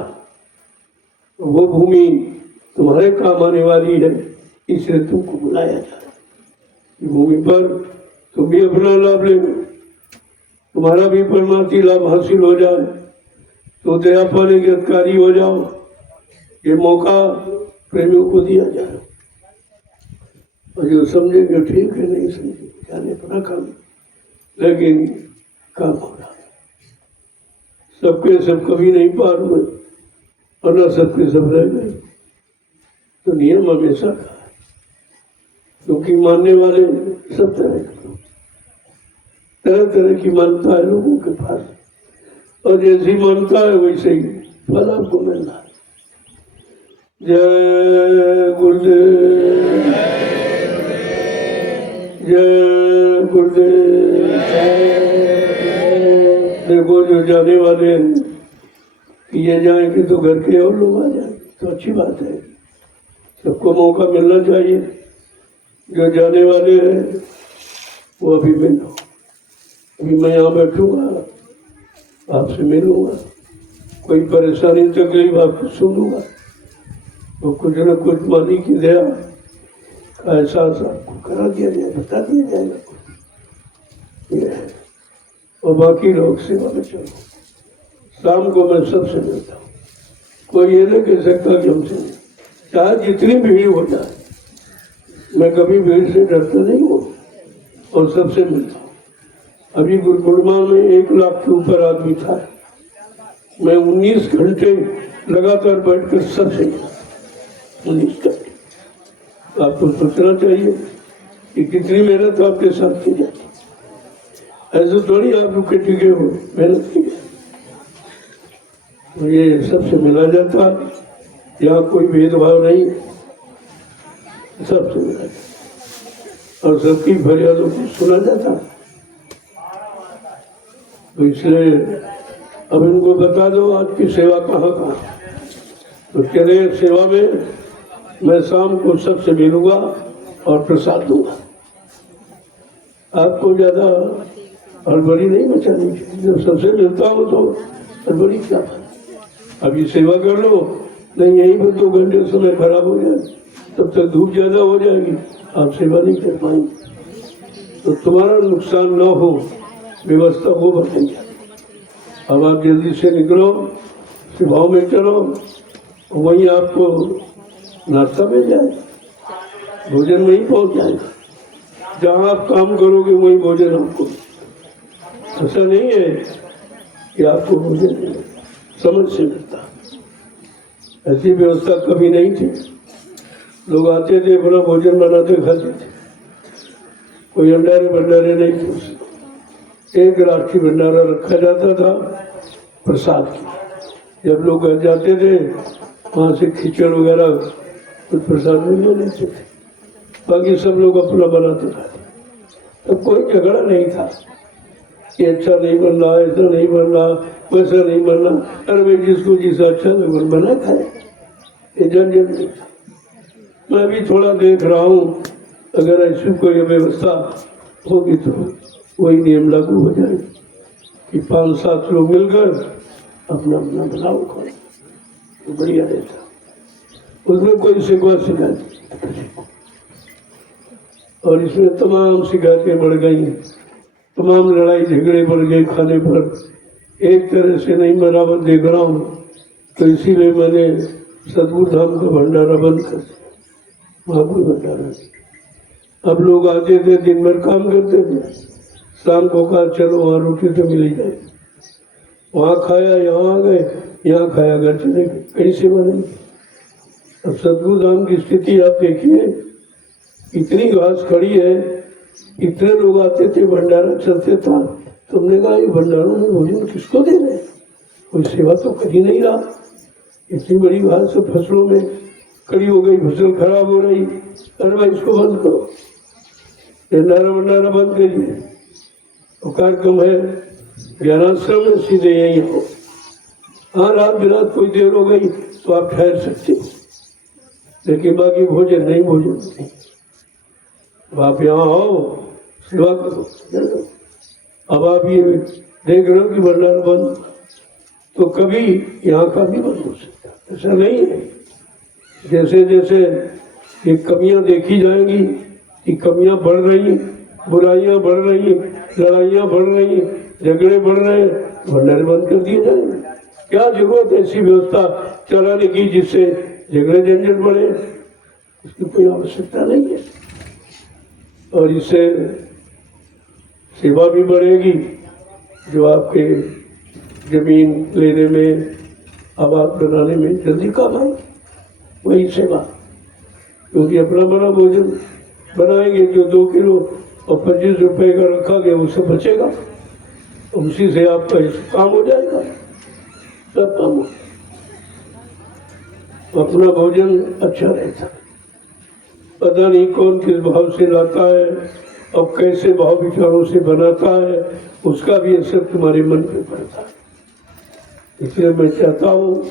वो भूमि तुम्हारे काम आने वाली है, इसलिए तुमको बुलाया जा रहा है। भूमि पर तुम भी अपना लाभ ले, तुम्हारा भी परमार्थी लाभ हासिल हो जाए, तो दया पाने के अधिकारी हो जाओ। ये मौका प्रेमियों को दिया जाए, और जो समझेंगे ठीक है, नहीं समझेंगे जाने अपना काम, लेकिन काम हो रहा है। सबके सब कभी नहीं पार हुए और न सबके सब रह गए, तो नियम हमेशा का है, क्योंकि मानने वाले सब तरह तरह की मान्यता है लोगों के पास, और जैसी मानता है वैसे ही फल आपको मिल रहा है। जय गुरुदेव, जय गुरुदेव। देखो जो जाने वाले हैं कि ये जाएंगे तो घर के और लोग आ जाएंगे, तो अच्छी बात है, सबको मौका मिलना चाहिए। जो जाने वाले हैं वो अभी मिलो, अभी मैं यहाँ बैठूंगा, आपसे मिलूंगा, कोई परेशानी तकलीफ आपको सुनूंगा, तो कुछ न कुछ मालिक की दया का एहसास आपको करा दिया जाए, बता दिया जाएगा। ये है, और बाकी लोग सेवा में चलो। शाम को मैं सबसे मिलता हूँ, कोई ये नहीं कह सकता कि हमसे नहीं, चाहे जितनी भीड़ हो जाए, मैं कभी भीड़ से डरता नहीं हूँ और सबसे मिलता हूँ। अभी गुरु पूर्णिमा में 1 लाख के ऊपर आदमी था, मैं 19 घंटे लगातार बैठकर सबसे 19 घंटे। आपको सोचना चाहिए कि कितनी मेहनत आपके साथ की जाती, ऐसे थोड़ी आप रुके टिके हो, मेहनत की जाती। तो ये सबसे मिला जाता, यहाँ कोई भेदभाव नहीं, सबसे मिला जाता और सबकी फरियादों को सुना जाता। तो इसलिए अब इनको बता दो आज की सेवा कहाँ कहाँ, तो चले सेवा में मैं शाम को सबसे मिलूंगा और प्रसाद दूंगा। आपको ज्यादा हड़बड़ी नहीं मचानी चाहिए, जब सबसे मिलता हो तो हड़बड़ी क्या बात, अभी सेवा कर लो, नहीं यहीं पर 2 घंटे समय खराब हो जाए, तब तक धूप ज्यादा हो जाएगी, आप सेवा नहीं कर पाएंगे, तो तुम्हारा नुकसान न हो, व्यवस्था वो बताइए। अब आप जल्दी से निकलो, सेवाओं में चलो, वहीं आपको नाश्ता मिल जाएगा, भोजन वहीं पहुंच जाएगा, जहाँ आप काम करोगे वहीं भोजन आपको। ऐसा नहीं है कि आपको भोजन मिले, समझ से मिलता, ऐसी व्यवस्था कभी नहीं थी। लोग आते थे, अपना भोजन बनाते खाते थे, कोई अंडारे भंडारे नहीं थे, एक राष्ट्रीय भंडारा रखा जाता था प्रसाद की। जब लोग घर जाते थे वहाँ से खिचड़ वगैरह कुछ प्रसाद में ले लेते थे, बाकी सब लोग अपना बनाते खाते। तो कोई झगड़ा नहीं था कि अच्छा नहीं बन रहा, ऐसा नहीं बन रहा, वैसा नहीं बन रहा। अरे भाई जिसको जिसका अच्छा लगे बना खाए, ये झंझट नहीं था। मैं भी थोड़ा देख रहा हूँ, अगर ऐसी कोई व्यवस्था होगी तो वही नियम लागू हो जाए कि 5-7 लोग मिलकर अपना अपना बनाओ करो, तो बढ़िया रहता। उसमें कोई शिकवा शिकायत, और इसमें तमाम शिकायतें बढ़ गई, तमाम लड़ाई झगड़े बढ़ गए खाने पर। एक तरह से नहीं बराबर देख रहा हूँ, तो इसीलिए मैंने सतगुरु धाम का भंडारा बंद कर दिया। वहाँ कोई भंडारा नहीं। अब लोग आते थे, दिन भर काम करते थे, शाम को कहा चलो वहाँ रोटी तो मिल जाए, वहाँ खाया, यहाँ आ गए, यहाँ खाया, घर चले गए, कहीं से बनेगी। अब सतगुरु धाम की स्थिति आप देखिए, इतनी घास खड़ी है, इतने लोग आते थे, भंडारा चलते था। तुमने कहा ये भंडारों में भोजन किसको दे रहे हैं, कोई सेवा तो कर ही नहीं रहा। इतनी बड़ी घास तो फसलों में खड़ी हो गई, फसल खराब हो रही, अरे भाई इसको बंद करो, भंडारा बंद करिए। तो कार्यक्रम है ज्ञानाश्रम में, सीधे यही हो। हाँ, रात बिरात कोई देर हो गई तो आप ठहर सकते हो, लेकिन बाकी भोजन नहीं, भोजन नहीं। आप यहाँ आओ, सेवा करो। अब आप ये देख रहे हो कि भंडारा बंद, तो कभी यहाँ का भी बंद हो सकता है, ऐसा नहीं है। जैसे जैसे ये कमियां देखी जाएंगी कि कमियां बढ़ रही, बुराइयां बढ़ रही, लड़ाइयां बढ़ रही, झगड़े बढ़ रहे, भंडारे बंद कर दिए जाएंगे। क्या जरूरत है ऐसी व्यवस्था चलाने की जिससे झगड़े झंझट बढ़े, इसकी कोई आवश्यकता नहीं है। और इससे सेवा भी बढ़ेगी, जो आपके जमीन लेने में, आबाद बनाने में जल्दी काम आए, वही सेवा। क्योंकि अपना बड़ा भोजन बनाएंगे, जो 2 किलो और 25 रुपए का रखा गया वो सब बचेगा, उसी से आपका काम हो जाएगा, सब काम हो। अपना भोजन अच्छा रहता है। पता नहीं कौन किस भाव से लाता है और कैसे भाव विचारों से बनाता है, उसका भी असर तुम्हारे मन पे पड़ता है। इसलिए मैं चाहता हूँ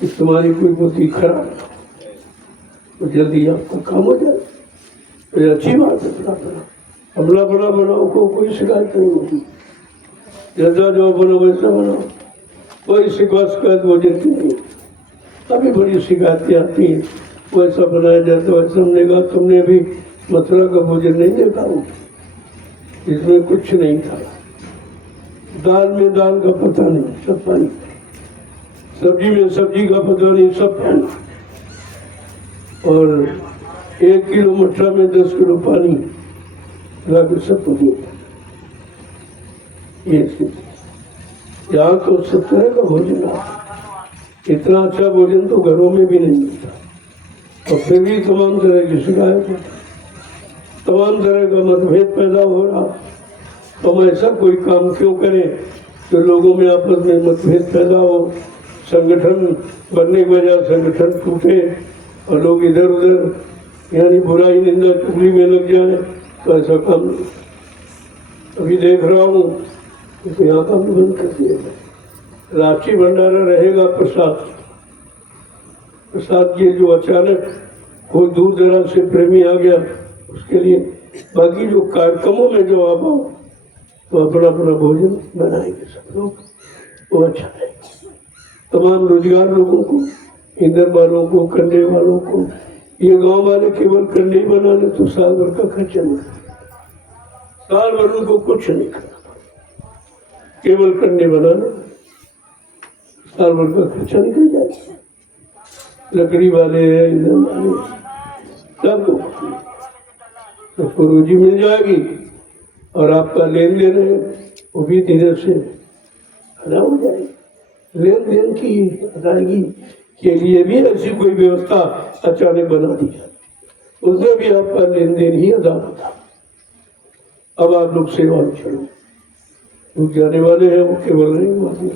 कि तुम्हारी कोई बुद्धि खराब ना हो, तो जल्दी आपका काम हो जाए, तो ये अच्छी बात है। हमला बड़ा बनाओ को कोई शिकायत नहीं होती, जैसा जो बनो वैसा बनाओ, कोई शिकायत भोजन की नहीं। अभी बड़ी शिकायतें आती हैं, वैसा बनाया जाता, वैसा। हमने कहा तुमने अभी मथुरा का भोजन नहीं देखा हो, इसमें कुछ नहीं था, दाल में दाल का पता नहीं, सब पानी, सब्जी में सब्जी का पता नहीं, सब पानी। और 1 किलो मठरा में 10 किलो पानी लगा के सब को दिया। यहाँ तो सब तरह का भोजन आता, इतना अच्छा भोजन तो घरों में भी नहीं मिलता, और फिर भी तमाम तरह की शिकायत होती, तमाम तरह का मतभेद पैदा हो रहा। तो हम ऐसा कोई काम क्यों करें जो लोगों में आपस में मतभेद पैदा हो, संगठन बनने की वजह संगठन टूटे और लोग इधर उधर यानी बुराई निंदा चुगली में लग जाए, तो ऐसा काम नहीं। अभी देख रहा हूँ तो यहाँ का भी बंद कर दिया गया। राशि भंडारा रहेगा, प्रसाद के जो अचानक कोई दूर दराज से प्रेमी आ गया उसके लिए, बाकी जो कार्यक्रमों में जो आप आओ तो अपना अपना भोजन बनाएंगे सब लोग, वो अच्छा है। तमाम रोजगार लोगों को, ईंधन वालों को, कंडे वालों को, ये गांव वाले केवल कंडे ही बनाने तो साल भर का खर्चा नहीं, साल भर उनको कुछ नहीं करना, केवल कंडे बनाना, साल भर का खर्चा निकल जाएगा। लकड़ी वाले, ईंधन वाले, सबको सबको रोजी मिल जाएगी, और आपका लेन देन है वो भी धीरे से अदा हो जाएगी। लेन देन की अदायगी के लिए भी ऐसी कोई व्यवस्था अचानक बना दी जाए, उसमें भी आपका लेन देन ही अदा होता। अब आप लोग सेवा में चलो, लोग जाने वाले हैं वो केवल नहीं माने।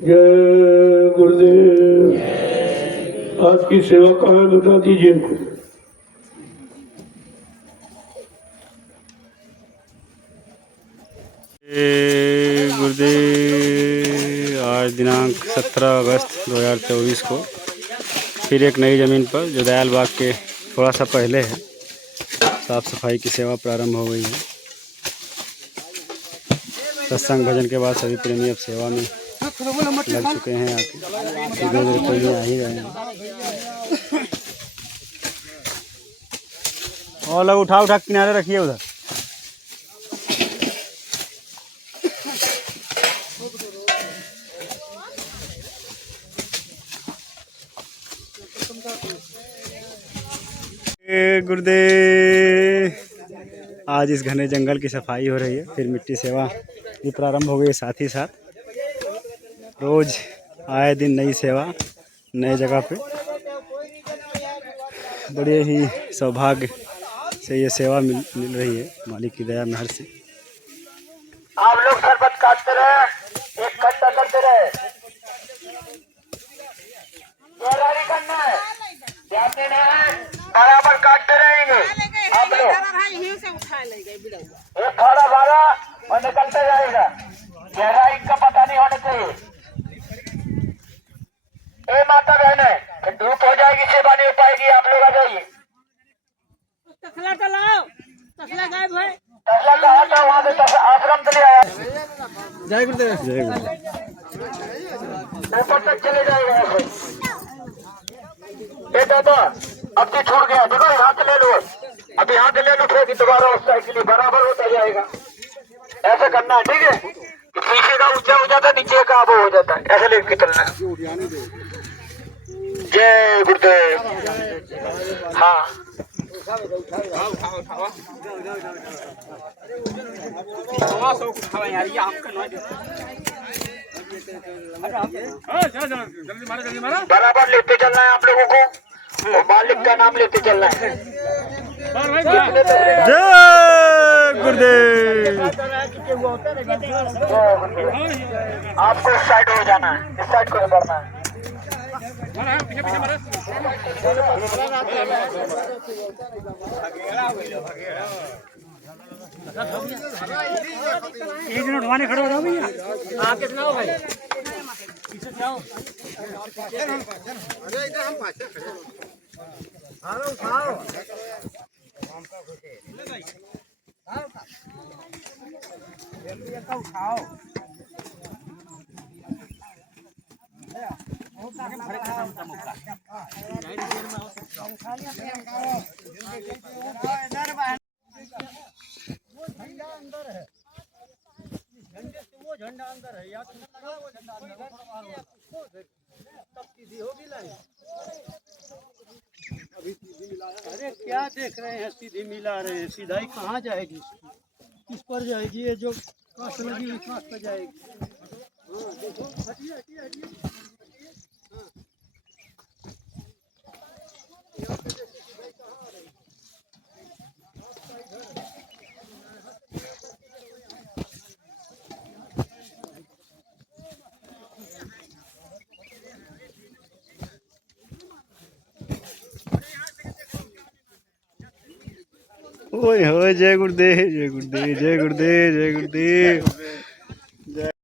जय गुरुदेव। आज की सेवा कहाँ है बता दीजिए इनको। गुरुदेव। आज दिनांक 17 अगस्त 2024 को फिर एक नई ज़मीन पर जो दयाल बाग के थोड़ा सा पहले है, साफ़ सफाई की सेवा प्रारंभ हो गई है। सत्संग भजन के बाद सभी प्रेमी अब सेवा में लग चुके हैं। आके धीरे धीरे कोई आ ही रहे हैं। और लोग उठा उठा किनारे रखिए उधर। गुरुदेव, आज इस घने जंगल की सफाई हो रही है, फिर मिट्टी सेवा भी प्रारंभ हो गई। साथ ही साथ रोज आए दिन नई सेवा नए जगह पे। बड़े ही सौभाग्य से ये सेवा मिल रही है, मालिक की दया मेहर से। आप लोग शरबत काटते रहे, एक घंटा करते रहे। तैयारी करना है, ध्यान देना है, बराबर काटते रहेंगे आप लोग। एक खड़ा भागा और निकलते जाएगा, गहराई का पता नहीं होना चाहिए। ए माता बहने, फिर धूप हो जाएगी, सेवा नहीं हो पाएगी। आप लोग आ जाइए। तसला कहा था, वहाँ से आश्रम चले आया। जय गुरुदेव। जय गुरुदेव। ऊपर तक चले जाएगा ऐसे। ए दादा, अब तो छूट गया, देखो हाथ ले लो, अभी हाथ ले लो, फिर दोबारा उस साइड के लिए बराबर होता जाएगा। ऐसा करना है, ठीक है? पीछे का ऊंचा हो जाता है, नीचे का वो हो जाता है, ऐसे लेके चलना है। जय गुरुदेव। हाँ, बराबर लेते चलना है आप लोगों को, और मालिक का नाम लेते चलना है। जय गुरुदेव। आपको इस साइड हो जाना है, इस साइड को बढ़ना है। एक मिनट वहाँ खड़े हो जाओ भैया। आके सुनाओ भाई। पीछे जाओ। अरे इधर हम पाछे खड़े हो। आओ उठाओ। उठाओ। वो झंडा अंदर है, या वो झंडा अंदर तब सीधी होगी लाइन। अभी सीधी मिला। अरे क्या देख रहे हैं, सीधी मिला रहे हैं। सीधाई कहाँ जाएगी इसकी? किस पर जाएगी? ये जो कांच लगी हुई कांच पर जाएगी। हाँ देखो, हटिए हटिए हटिए। ओए हो, जय गुरुदेव, जय गुरुदेव, जय गुरुदेव, जय गुरुदेव।